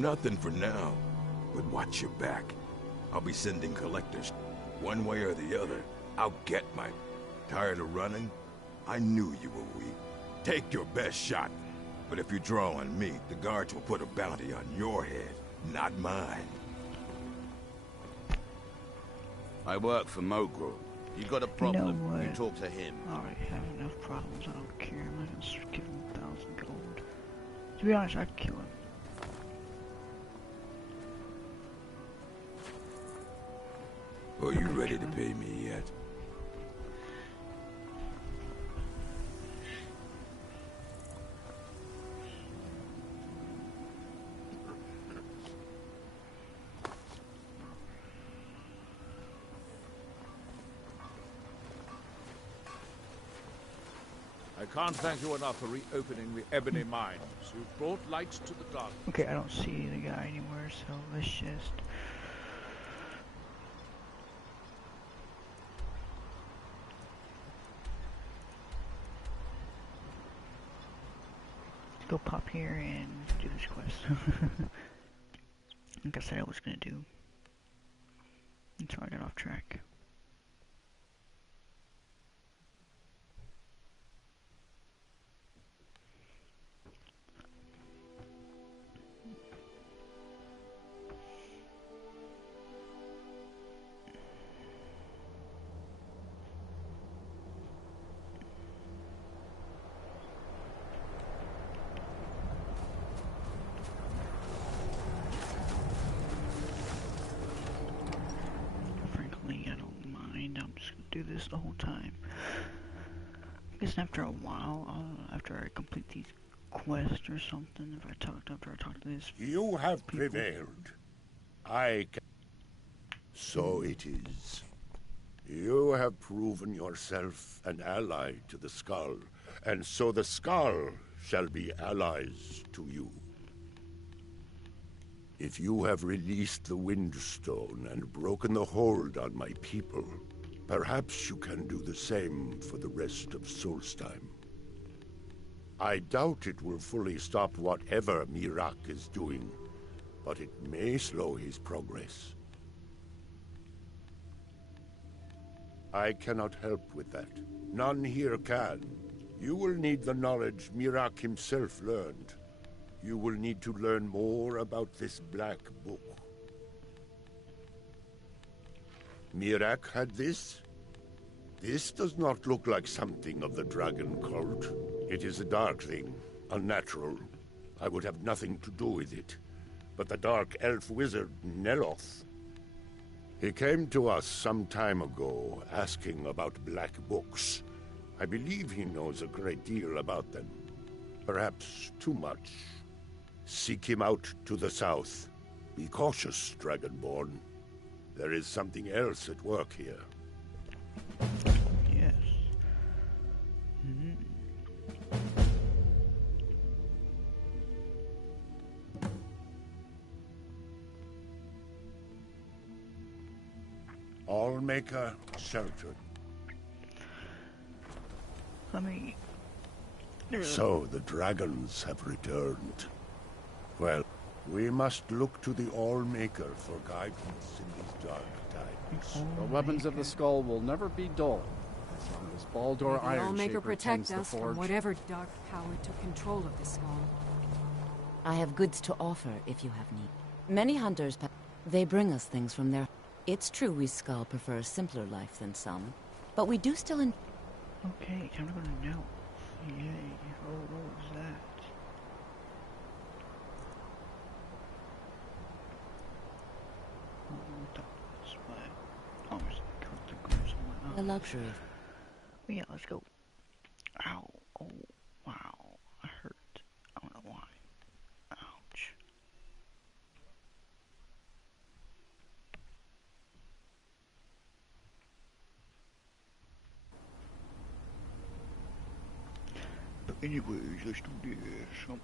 Nothing for now, but watch your back. I'll be sending collectors. One way or the other, I'll get mine. Tired of running? I knew you were weak. Take your best shot. But if you draw on me, the guards will put a bounty on your head, not mine. I work for Mogul. You got a problem, you talk to him. I already have enough problems, I don't care. I'm not gonna give him 1,000 gold. To be honest, I'd kill him. Are you ready to pay me yet? I can't thank you enough for reopening the Ebony Mines. You've brought light to the dark. Okay, I don't see the guy anywhere, so let's just... go pop here and do this quest. Like I said I was gonna do. Until I got off track. Do this the whole time. I guess after a while, after I complete these quests or something, after I talk to this you have people. Prevailed. So it is. You have proven yourself an ally to the Skull, and so the Skull shall be allies to you. If you have released the Windstone and broken the hold on my people, perhaps you can do the same for the rest of Solstheim. I doubt it will fully stop whatever Miraak is doing, but it may slow his progress. I cannot help with that. None here can. You will need the knowledge Miraak himself learned. You will need to learn more about this black book. Miraak had this? This does not look like something of the dragon cult. It is a dark thing, unnatural. I would have nothing to do with it. But the dark elf wizard, Neloth, he came to us some time ago, asking about black books. I believe he knows a great deal about them. Perhaps too much. Seek him out to the south. Be cautious, Dragonborn. There is something else at work here. Yes. Allmaker sheltered. So the dragons have returned. Well, we must look to the Allmaker for guidance in these dark times. The weapons of the skull will never be dull, as long as Baldur May the Allmaker Ironshaper protect tends the us from forge. whatever dark power took control of the skull. I have goods to offer if you have need. Many hunters, they bring us things from their... It's true we Skull prefer a simpler life than some, but we do still Okay, time to go to notes. Yay. Oh, what was that? I don't know what that was, but obviously corrupted groups and whatnot. a luxury. But yeah, let's go. Ow. Oh, wow. I hurt. I don't know why. Ouch. But anyways, let's do this.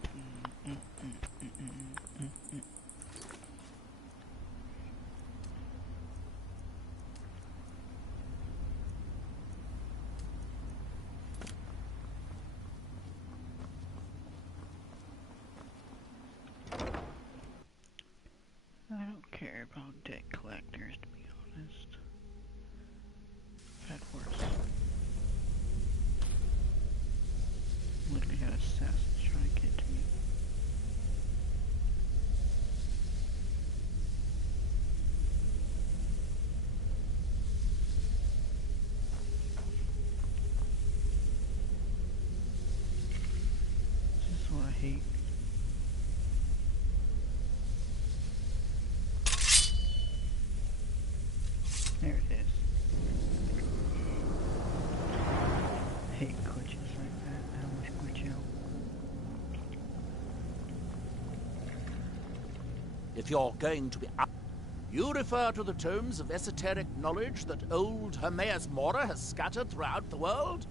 I don't care about debt collectors, to be honest. I've had worse. Literally had assassins trying to get to me. This is what I hate. There it is. I hate glitches like that. I always glitch out. If you're going to be up, you refer to the tomes of esoteric knowledge that old Hermaeus Mora has scattered throughout the world?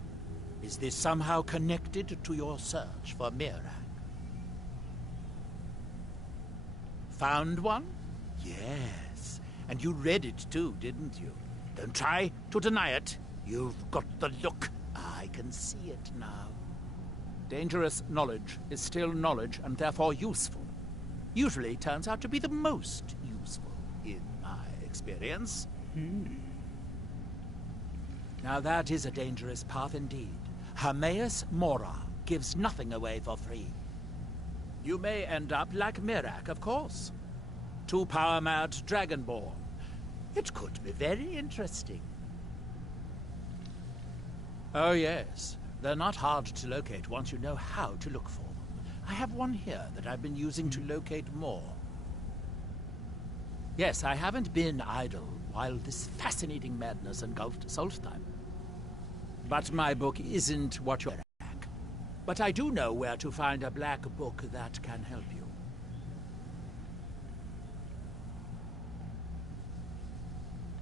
Is this somehow connected to your search for Miraak? Found one? Yes. And you read it too, didn't you? Don't try to deny it. You've got the look. I can see it now. Dangerous knowledge is still knowledge and therefore useful. Usually turns out to be the most useful, in my experience. Now that is a dangerous path indeed. Hermaeus Mora gives nothing away for free. You may end up like Miraak, of course. Too power-mad Dragonborn. It could be very interesting. Oh yes, they're not hard to locate once you know how to look for them. I have one here that I've been using to locate more. Yes, I haven't been idle while this fascinating madness engulfed Solstheim. But my book isn't what you're at. But I do know where to find a black book that can help you.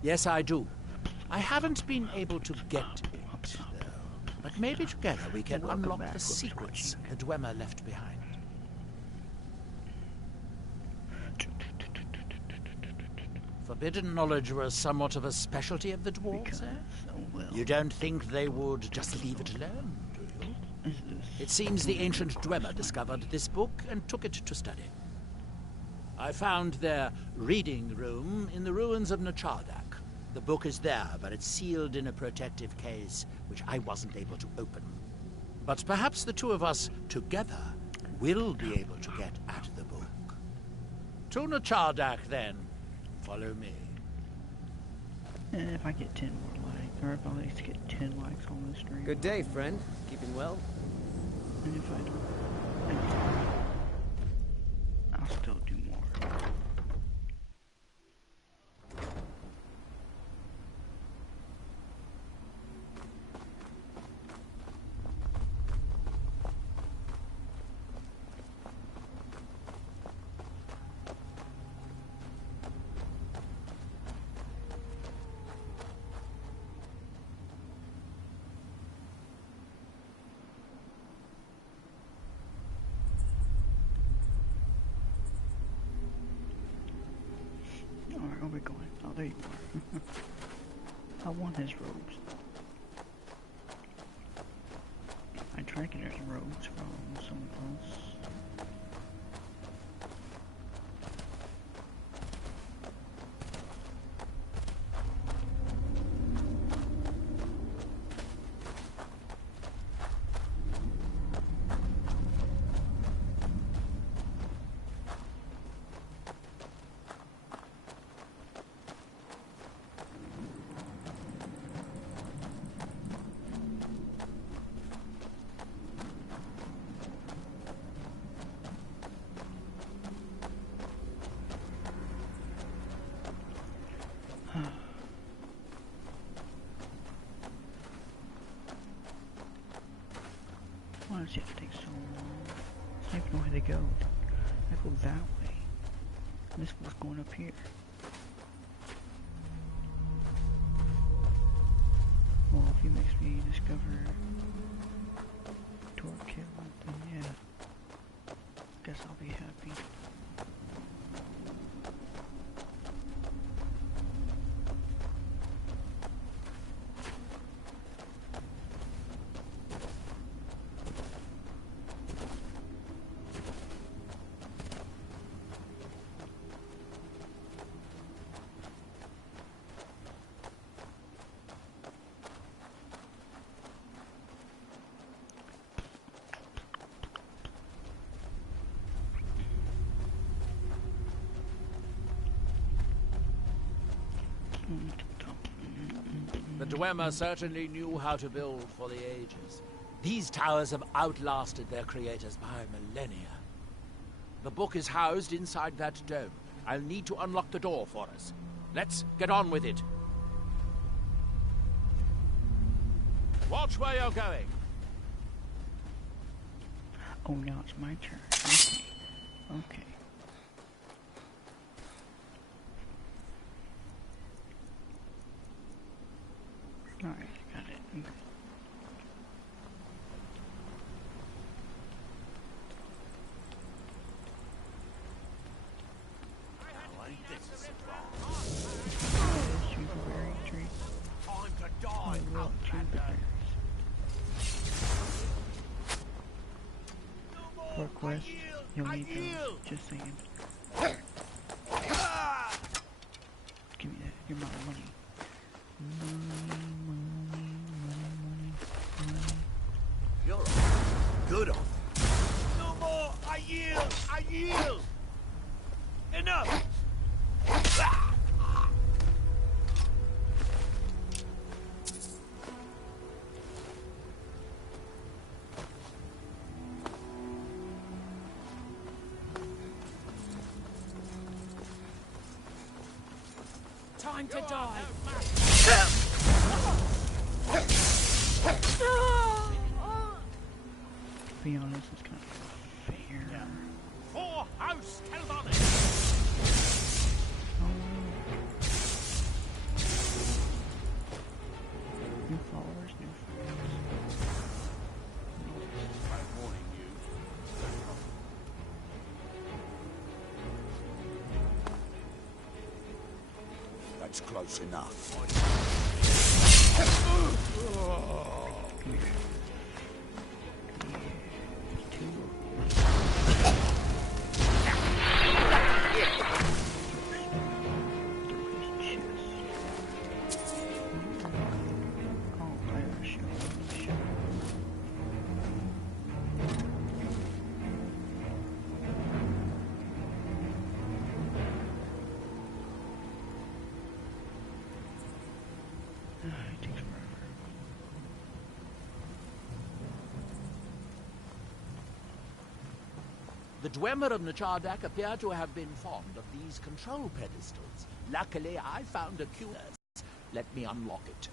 Yes, I do. I haven't been able to get it, though. But maybe together we can unlock the secrets the Dwemer left behind. Forbidden knowledge was somewhat of a specialty of the dwarves, eh? You don't think they would just leave it alone, do you? It seems the ancient Dwemer discovered this book and took it to study. I found their reading room in the ruins of Nachardak. The book is there, but it's sealed in a protective case, which I wasn't able to open. But perhaps the two of us together will be able to get at the book. To Nachardak, then. Follow me. If I get 10 more likes, or if I at least get 10 likes on the stream. Good day, friend. Keeping well? And if I don't, I'll still do more. Alright, where are we going? Oh, there you are. I want his robes. I tried to get his robes from someone else. Why does it have to take so long? I don't even know where to go. I go that way. This was going up here. Well, if he makes me discover Torkill, then yeah. Guess I'll be happy. The Dwemer certainly knew how to build for the ages. These towers have outlasted their creators by millennia. The book is housed inside that dome. I'll need to unlock the door for us. Let's get on with it. Watch where you're going. Oh, now it's my turn. Okay. Okay. Alright, got it. Okay. Time to die, Outlander. For quest, you'll need those. Just saying. Give me that. Give me my money. You're good on. No more! I yield! I yield! Enough! Time to die! To be honest, it's kind of fair. For House Telvonic! New followers, new friends. That's close enough. The Dwemer of Nachardak appear to have been fond of these control pedestals. Luckily, I found a cue. Let me unlock it.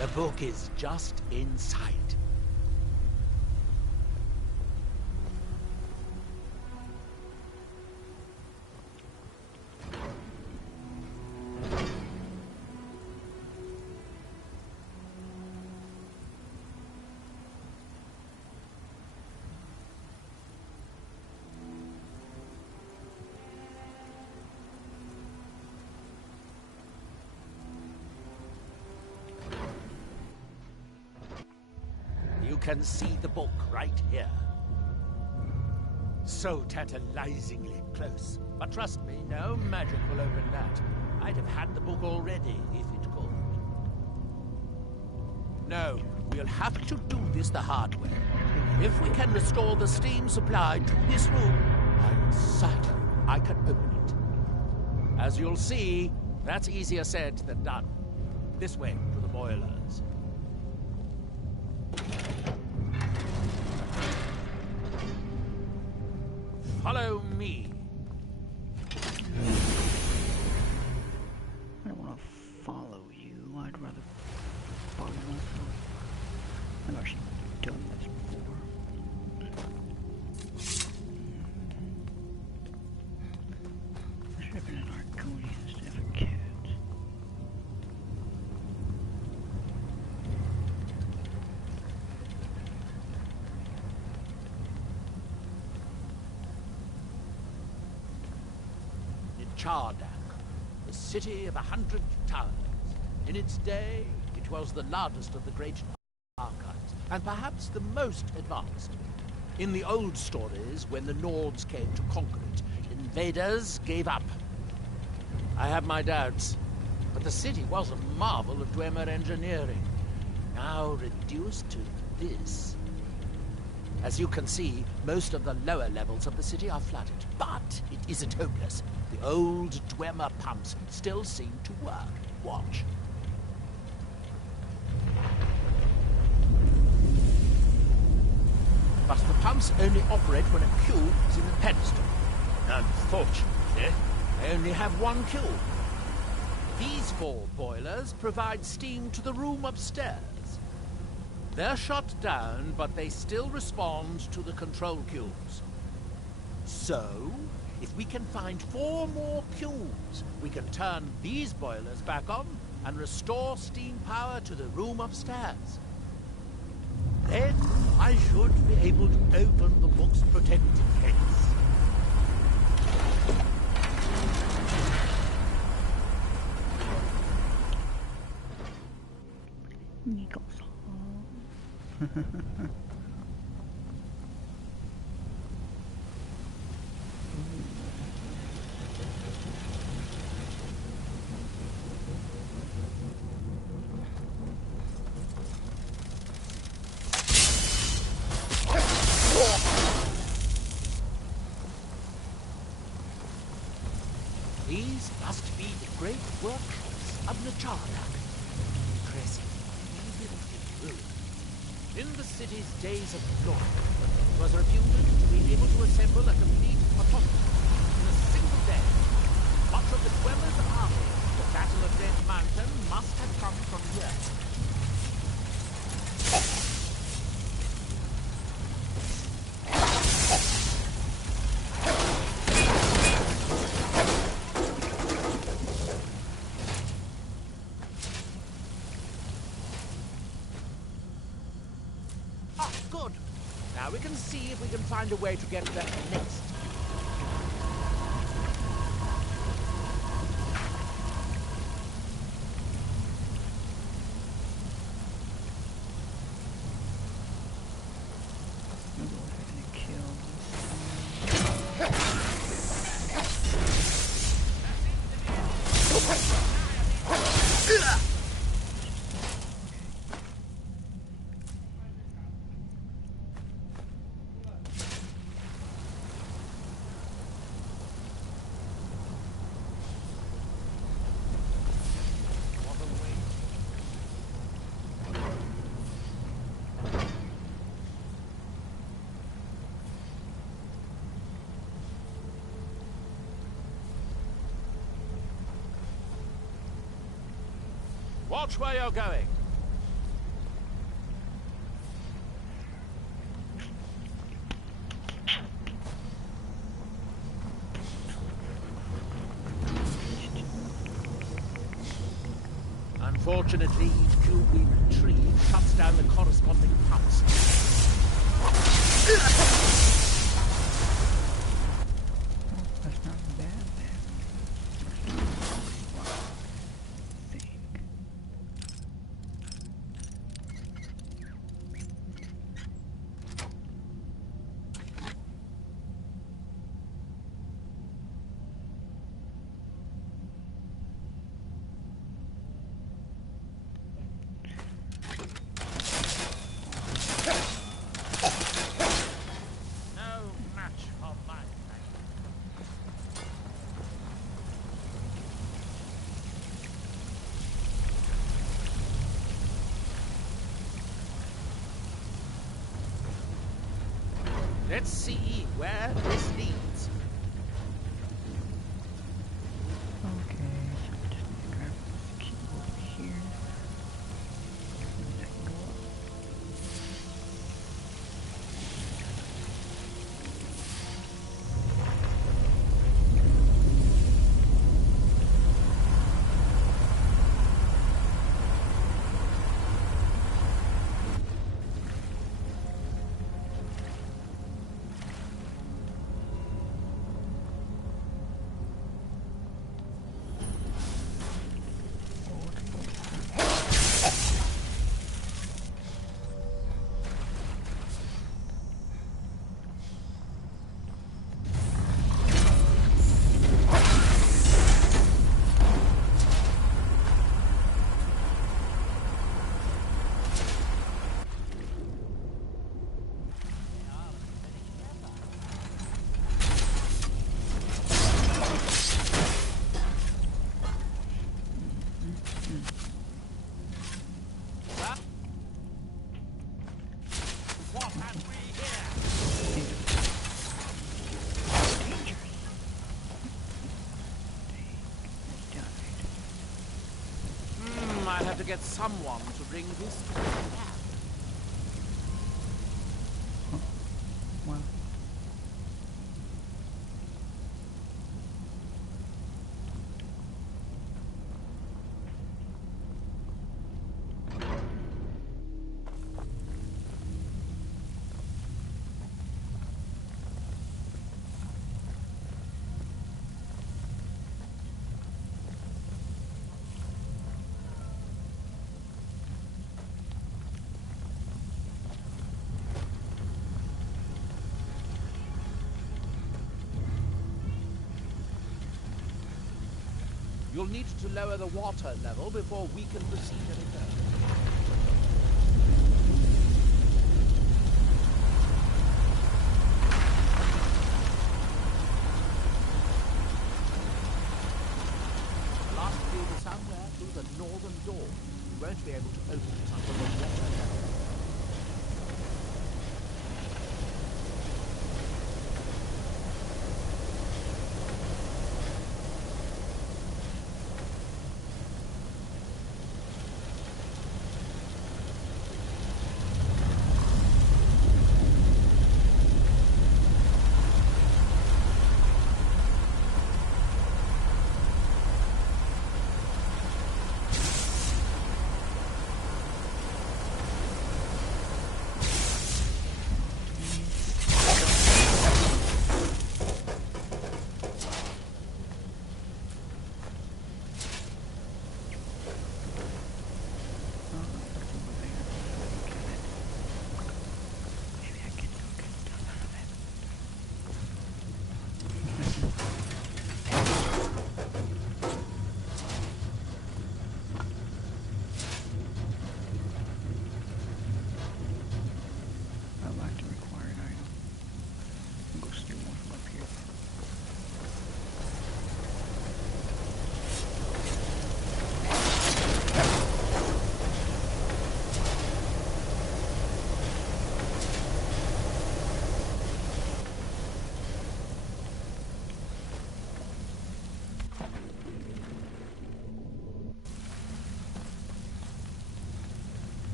The book is just inside. You can see the book right here. So tantalizingly close. But trust me, no magic will open that. I'd have had the book already if it could. No, we'll have to do this the hard way. If we can restore the steam supply to this room, I'm certain I can open it. As you'll see, that's easier said than done. This way to the boilers. Follow me. I don't want to follow you. I'd rather follow myself. I've actually done this before. I should have been an Argonian instead of a cat. Nachardak, the city of 100 towns. In its day, it was the largest of the great archives, and perhaps the most advanced. In the old stories, when the Nords came to conquer it, invaders gave up. I have my doubts, but the city was a marvel of Dwemer engineering, now reduced to this. As you can see, most of the lower levels of the city are flooded, but it isn't hopeless. The old Dwemer pumps still seem to work. Watch. But the pumps only operate when a cube is in the pedestal. Unfortunately, they only have one cube. These 4 boilers provide steam to the room upstairs. They're shut down, but they still respond to the control cubes. So, if we can find 4 more cubes, we can turn these boilers back on and restore steam power to the room upstairs. Then I should be able to open the book's protected gates. These must be the great workshops of Nachardak. Impressive, even in ruin. In the city's days of glory, it was reputed to be able to assemble a complete autonomy in a single day. Much of the Dwemer's army, the Battle of Red Mountain, must have come from here. Good. Now we can see if we can find a way to get there next. Watch where you're going. Unfortunately, each cube we retrieve shuts down the corresponding pumps. That's not bad then. Let's see where this leads. Okay, so we just need to grab this key over here. And then go up. I have to get someone to bring this to the lab. Well. You'll need to lower the water level before we can proceed any further. The last tube is somewhere through the northern door. We won't be able to open it until the water level.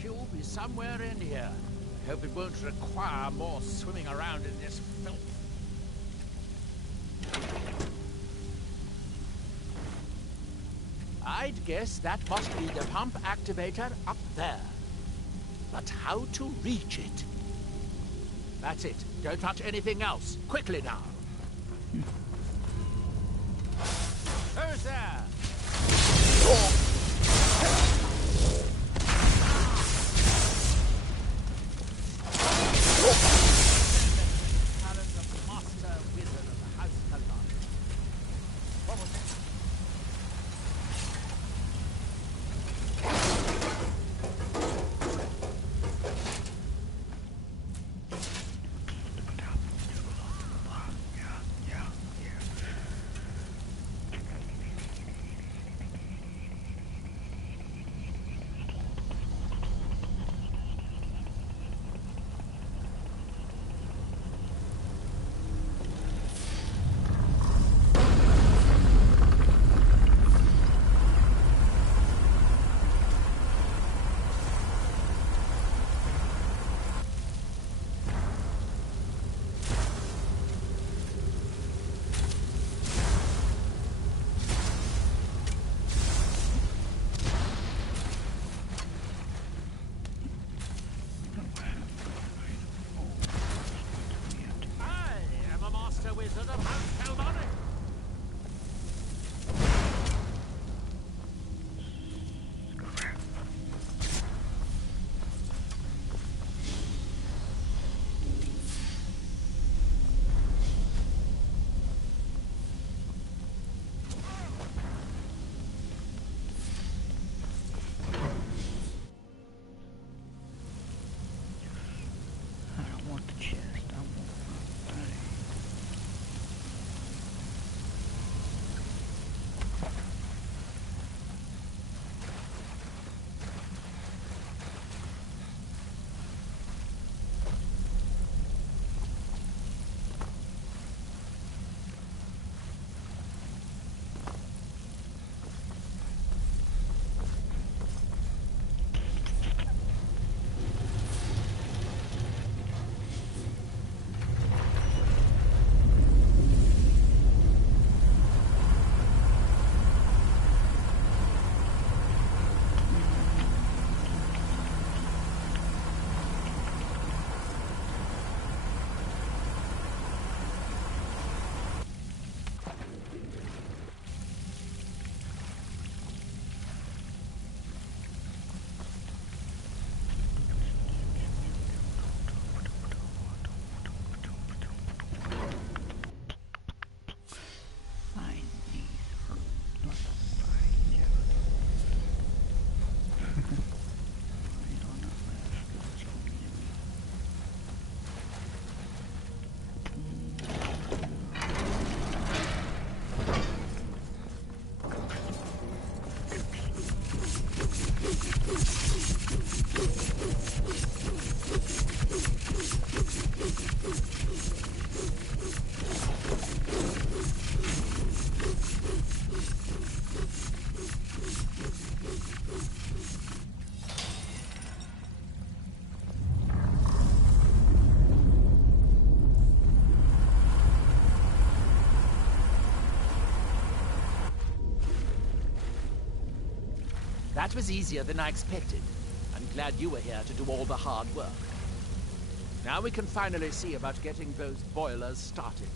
cube is somewhere in here. Hope it won't require more swimming around in this filth. I'd guess that must be the pump activator up there. But how to reach it? That's it. Don't touch anything else. Quickly now. Who's there? That was easier than I expected. I'm glad you were here to do all the hard work. Now we can finally see about getting those boilers started.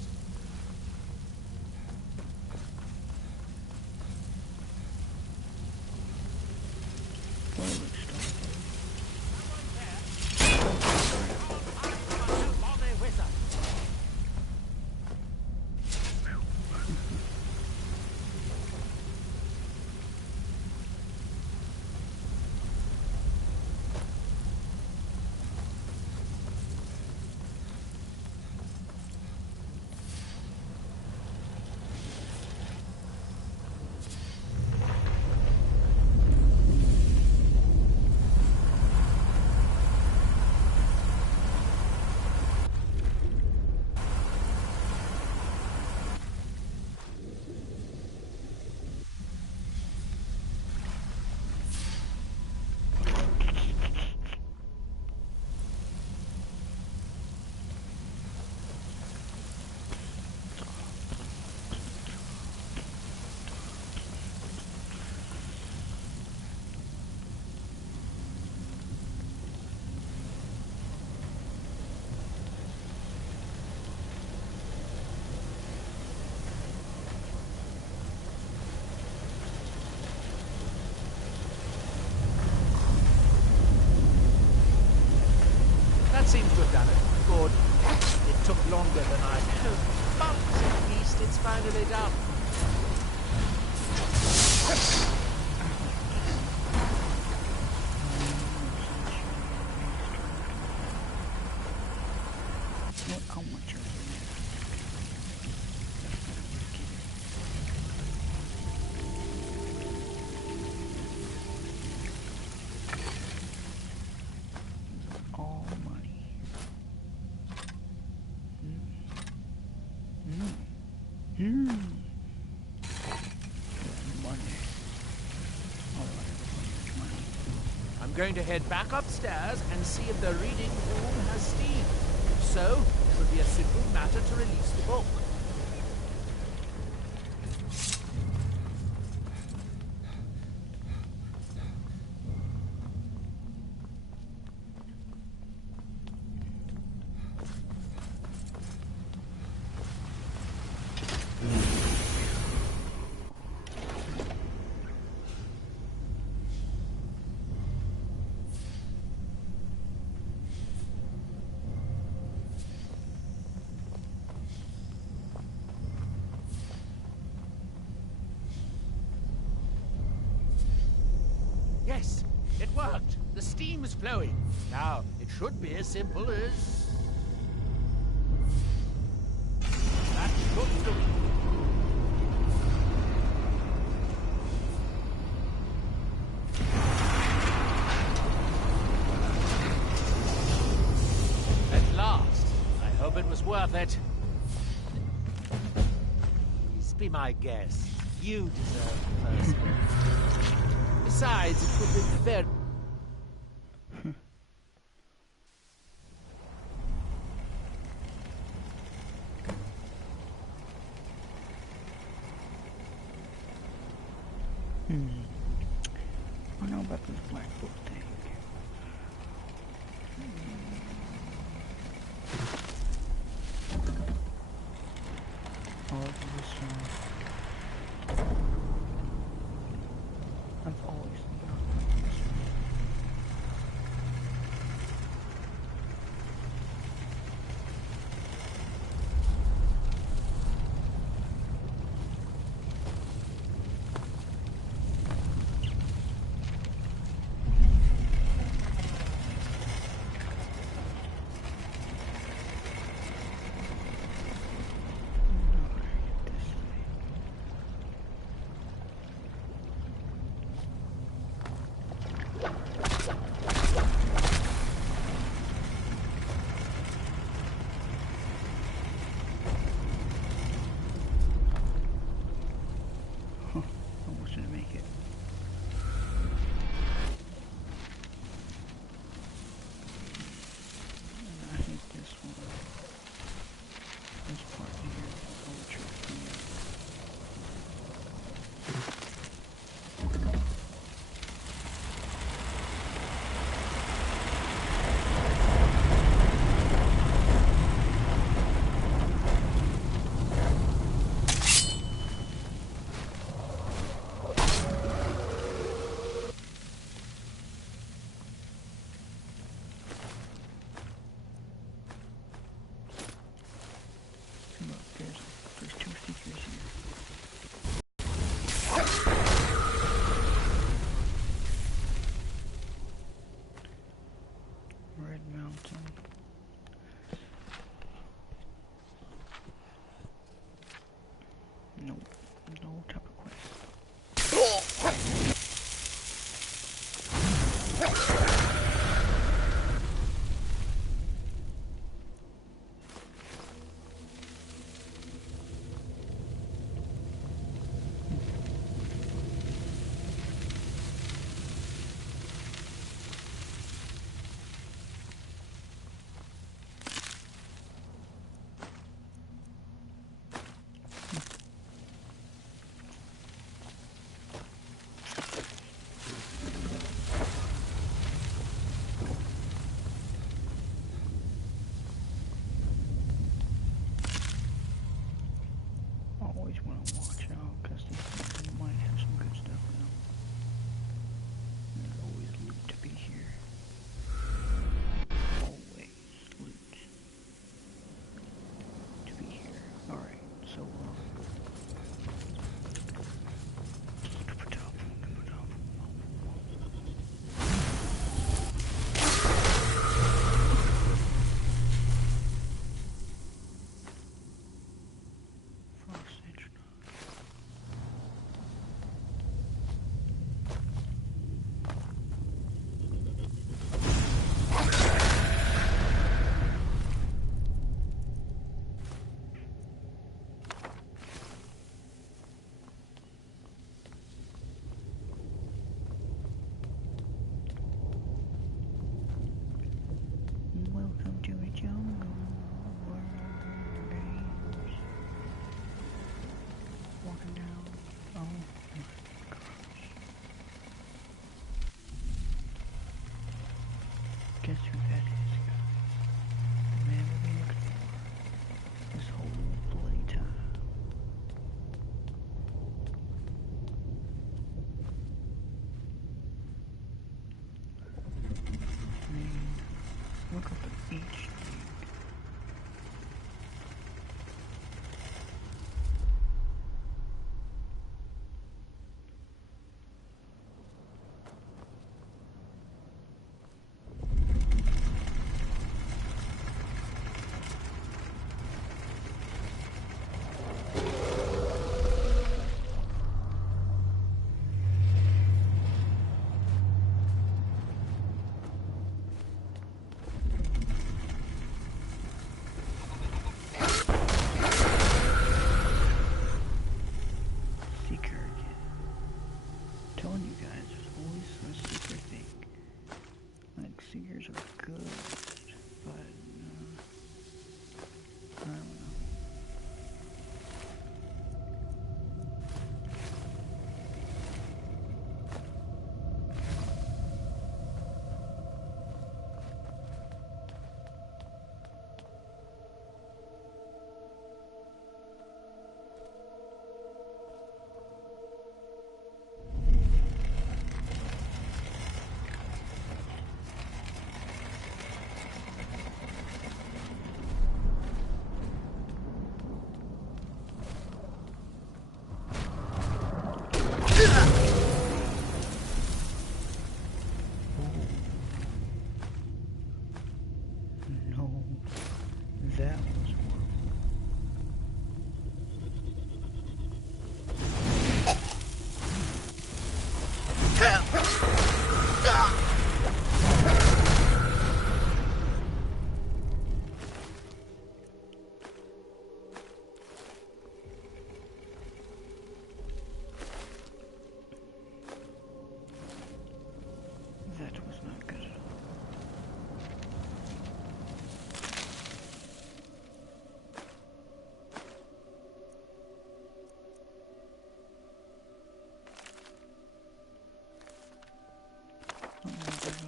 That seems to have done it. Good. It took longer than I'd hoped, but at least it's finally done. How much are all money. Money. I'm going to head back upstairs and see if the reading room has steam. If so, it would be a simple matter to release the book. Yes, it worked. The steam is flowing. Now, it should be as simple as... that should do it. At last. I hope it was worth it. Please be my guest. You deserve the first one. Besides, it would be very... I know about this black book thing. All of this I've always known this one. each.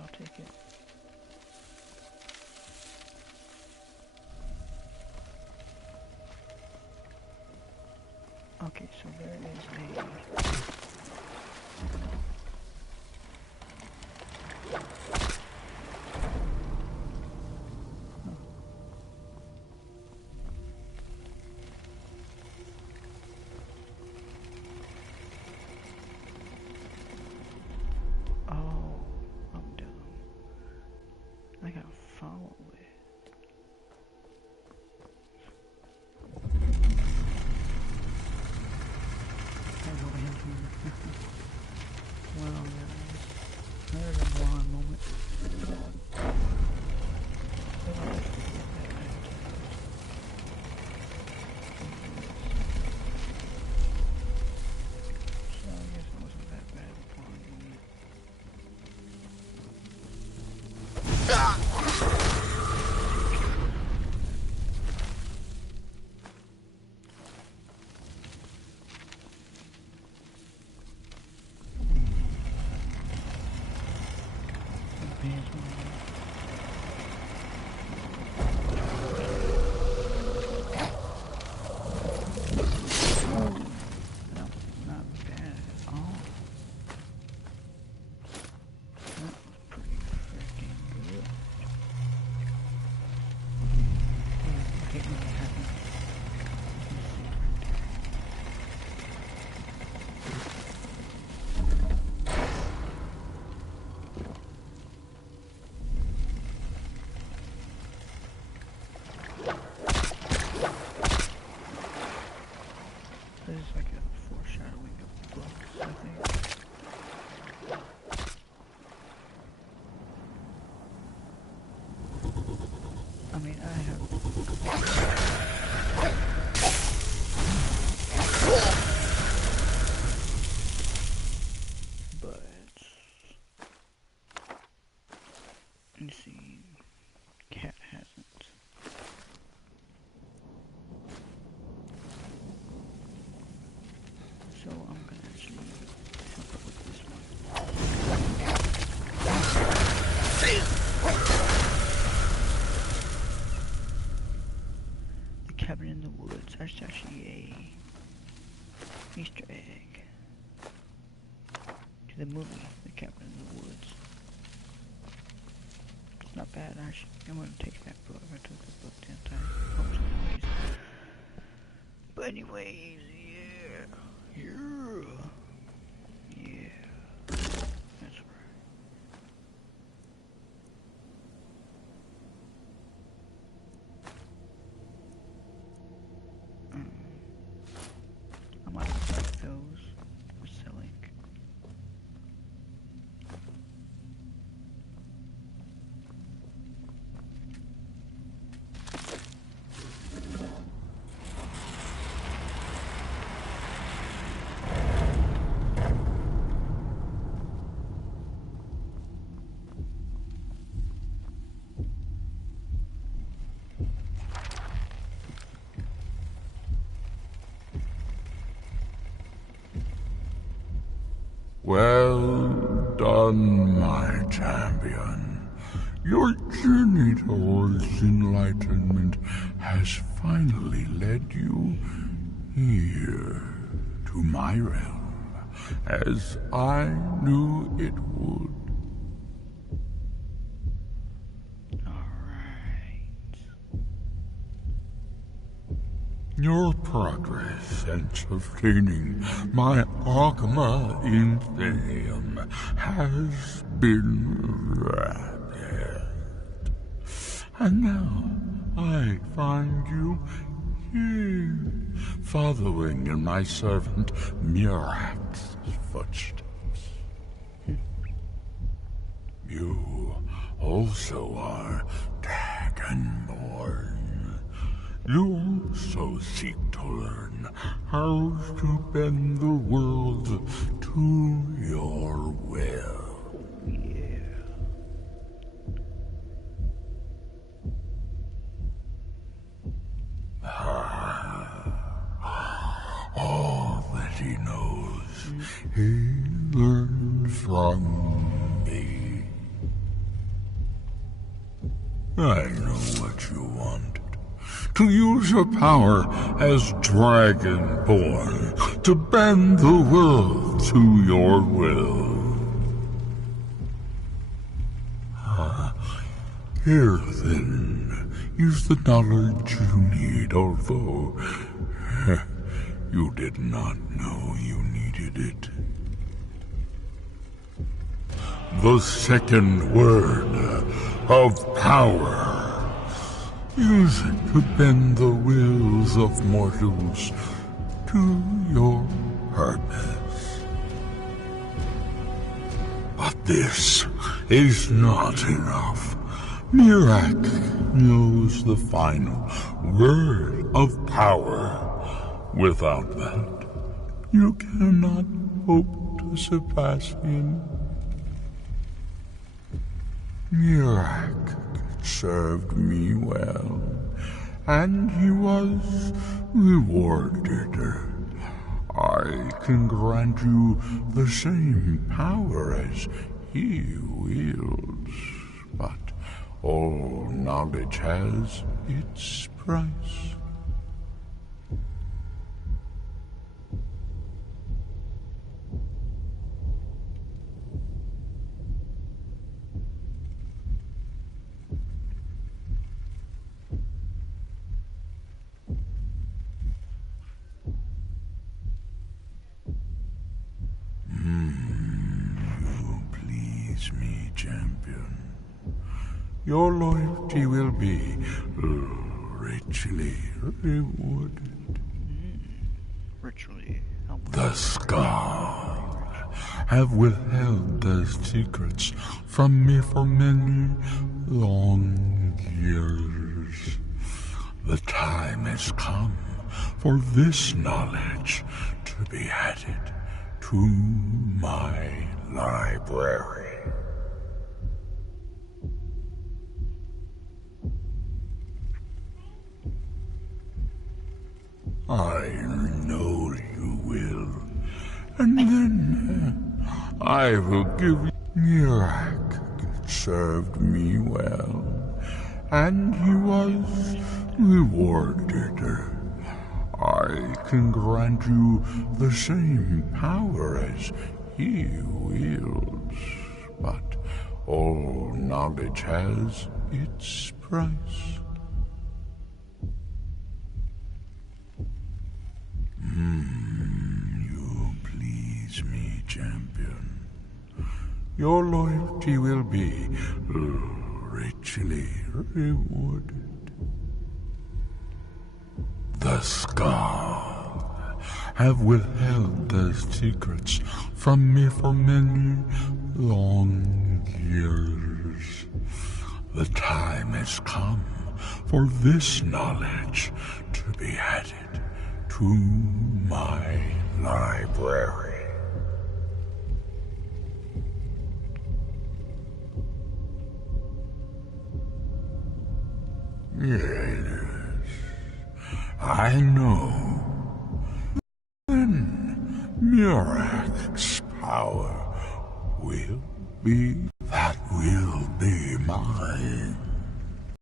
I'll take it. Okay, so there is a... Kat hasn't. So I'm gonna actually help her with this one. The cabin in the woods. That's actually a Easter egg to the movie, The Cabin in the Woods. It's not bad, actually. I'm gonna take that book. I took the book 10 times. But anyways, yeah. That's right. I might like those for selling. Well done, my champion. Your journey towards enlightenment has finally led you here to my realm, as I knew it would. Your progress since obtaining my Argma Infinium has been rapid. And now I find you here, following in my servant Murak's footsteps. You also are Dragonborn. You also seek to learn how to bend the world to your will. All that he knows, he learned from me. I know what you want. To use your power as Dragonborn, to bend the world to your will. Here, then, is the knowledge you need, although you did not know you needed it. The second word of power. Use it to bend the wills of mortals to your purpose. But this is not enough. Murak knows the final word of power. Without that, you cannot hope to surpass him. Murak served me well, and he was rewarded. I can grant you the same power as he wields, but all knowledge has its price. Me, champion. Your loyalty will be richly rewarded. Richly? The Scars have withheld their secrets from me for many long years. The time has come for this knowledge to be added to my library. I know you will. And then I will give you... Murak served me well, and he was rewarded. I can grant you the same power as he wields, but All knowledge has its price. You please me, champion. Your loyalty will be richly rewarded. The Skull have withheld their secrets from me for many long years. The time has come for this knowledge to be added to my library. Yes, I know. Then Murak's power will be mine.